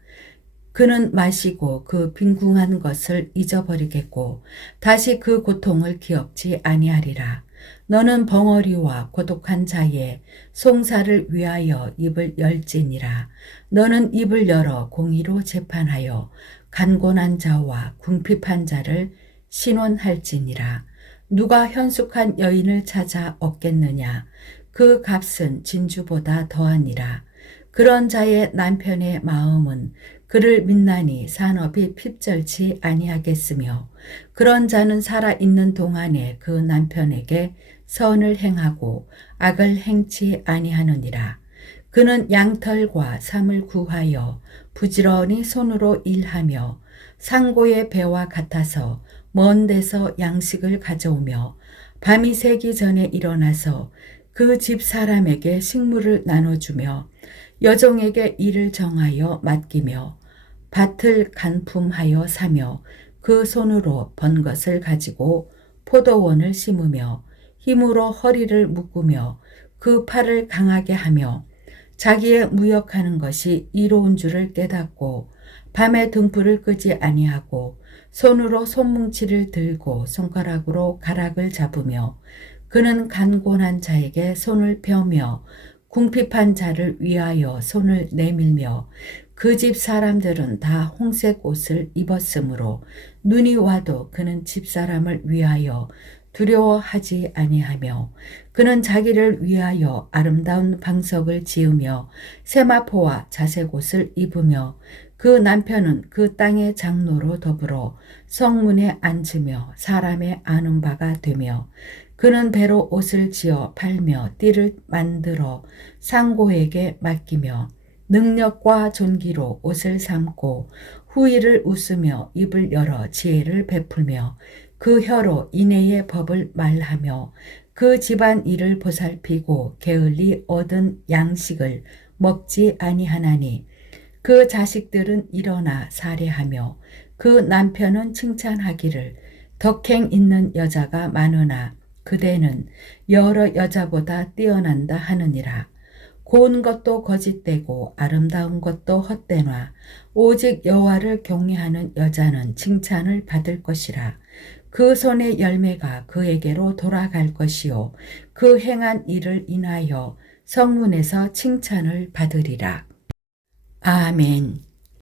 그는 마시고 그 빈궁한 것을 잊어버리겠고 다시 그 고통을 기억지 아니하리라. 너는 벙어리와 고독한 자의 송사를 위하여 입을 열지니라. 너는 입을 열어 공의로 재판하여 간곤한 자와 궁핍한 자를 신원할지니라. 누가 현숙한 여인을 찾아 얻겠느냐. 그 값은 진주보다 더하니라. 그런 자의 남편의 마음은 그를 믿나니 산업이 핍절치 아니하겠으며 그런 자는 살아있는 동안에 그 남편에게 선을 행하고 악을 행치 아니하느니라. 그는 양털과 삼을 구하여 부지런히 손으로 일하며 상고의 배와 같아서 먼 데서 양식을 가져오며 밤이 새기 전에 일어나서 그 집 사람에게 식물을 나눠주며 여종에게 일을 정하여 맡기며 밭을 간품하여 사며 그 손으로 번 것을 가지고 포도원을 심으며 힘으로 허리를 묶으며 그 팔을 강하게 하며 자기의 무역하는 것이 이로운 줄을 깨닫고 밤에 등불을 끄지 아니하고 손으로 손뭉치를 들고 손가락으로 가락을 잡으며 그는 간곤한 자에게 손을 펴며 궁핍한 자를 위하여 손을 내밀며 그 집 사람들은 다 홍색 옷을 입었으므로 눈이 와도 그는 집 사람을 위하여 두려워하지 아니하며 그는 자기를 위하여 아름다운 방석을 지으며 세마포와 자색 옷을 입으며 그 남편은 그 땅의 장로로 더불어 성문에 앉으며 사람의 아는 바가 되며 그는 배로 옷을 지어 팔며 띠를 만들어 상고에게 맡기며 능력과 존귀로 옷을 삼고 후일을 웃으며 입을 열어 지혜를 베풀며 그 혀로 인애의 법을 말하며 그 집안 일을 보살피고 게을리 얻은 양식을 먹지 아니하나니 그 자식들은 일어나 살해하며 그 남편은 칭찬하기를 덕행 있는 여자가 많으나 그대는 여러 여자보다 뛰어난다 하느니라. 고운 것도 거짓되고 아름다운 것도 헛되나 오직 여호와를 경외하는 여자는 칭찬을 받을 것이라. 그 손의 열매가 그에게로 돌아갈 것이요 그 행한 일을 인하여 성문에서 칭찬을 받으리라. 아멘.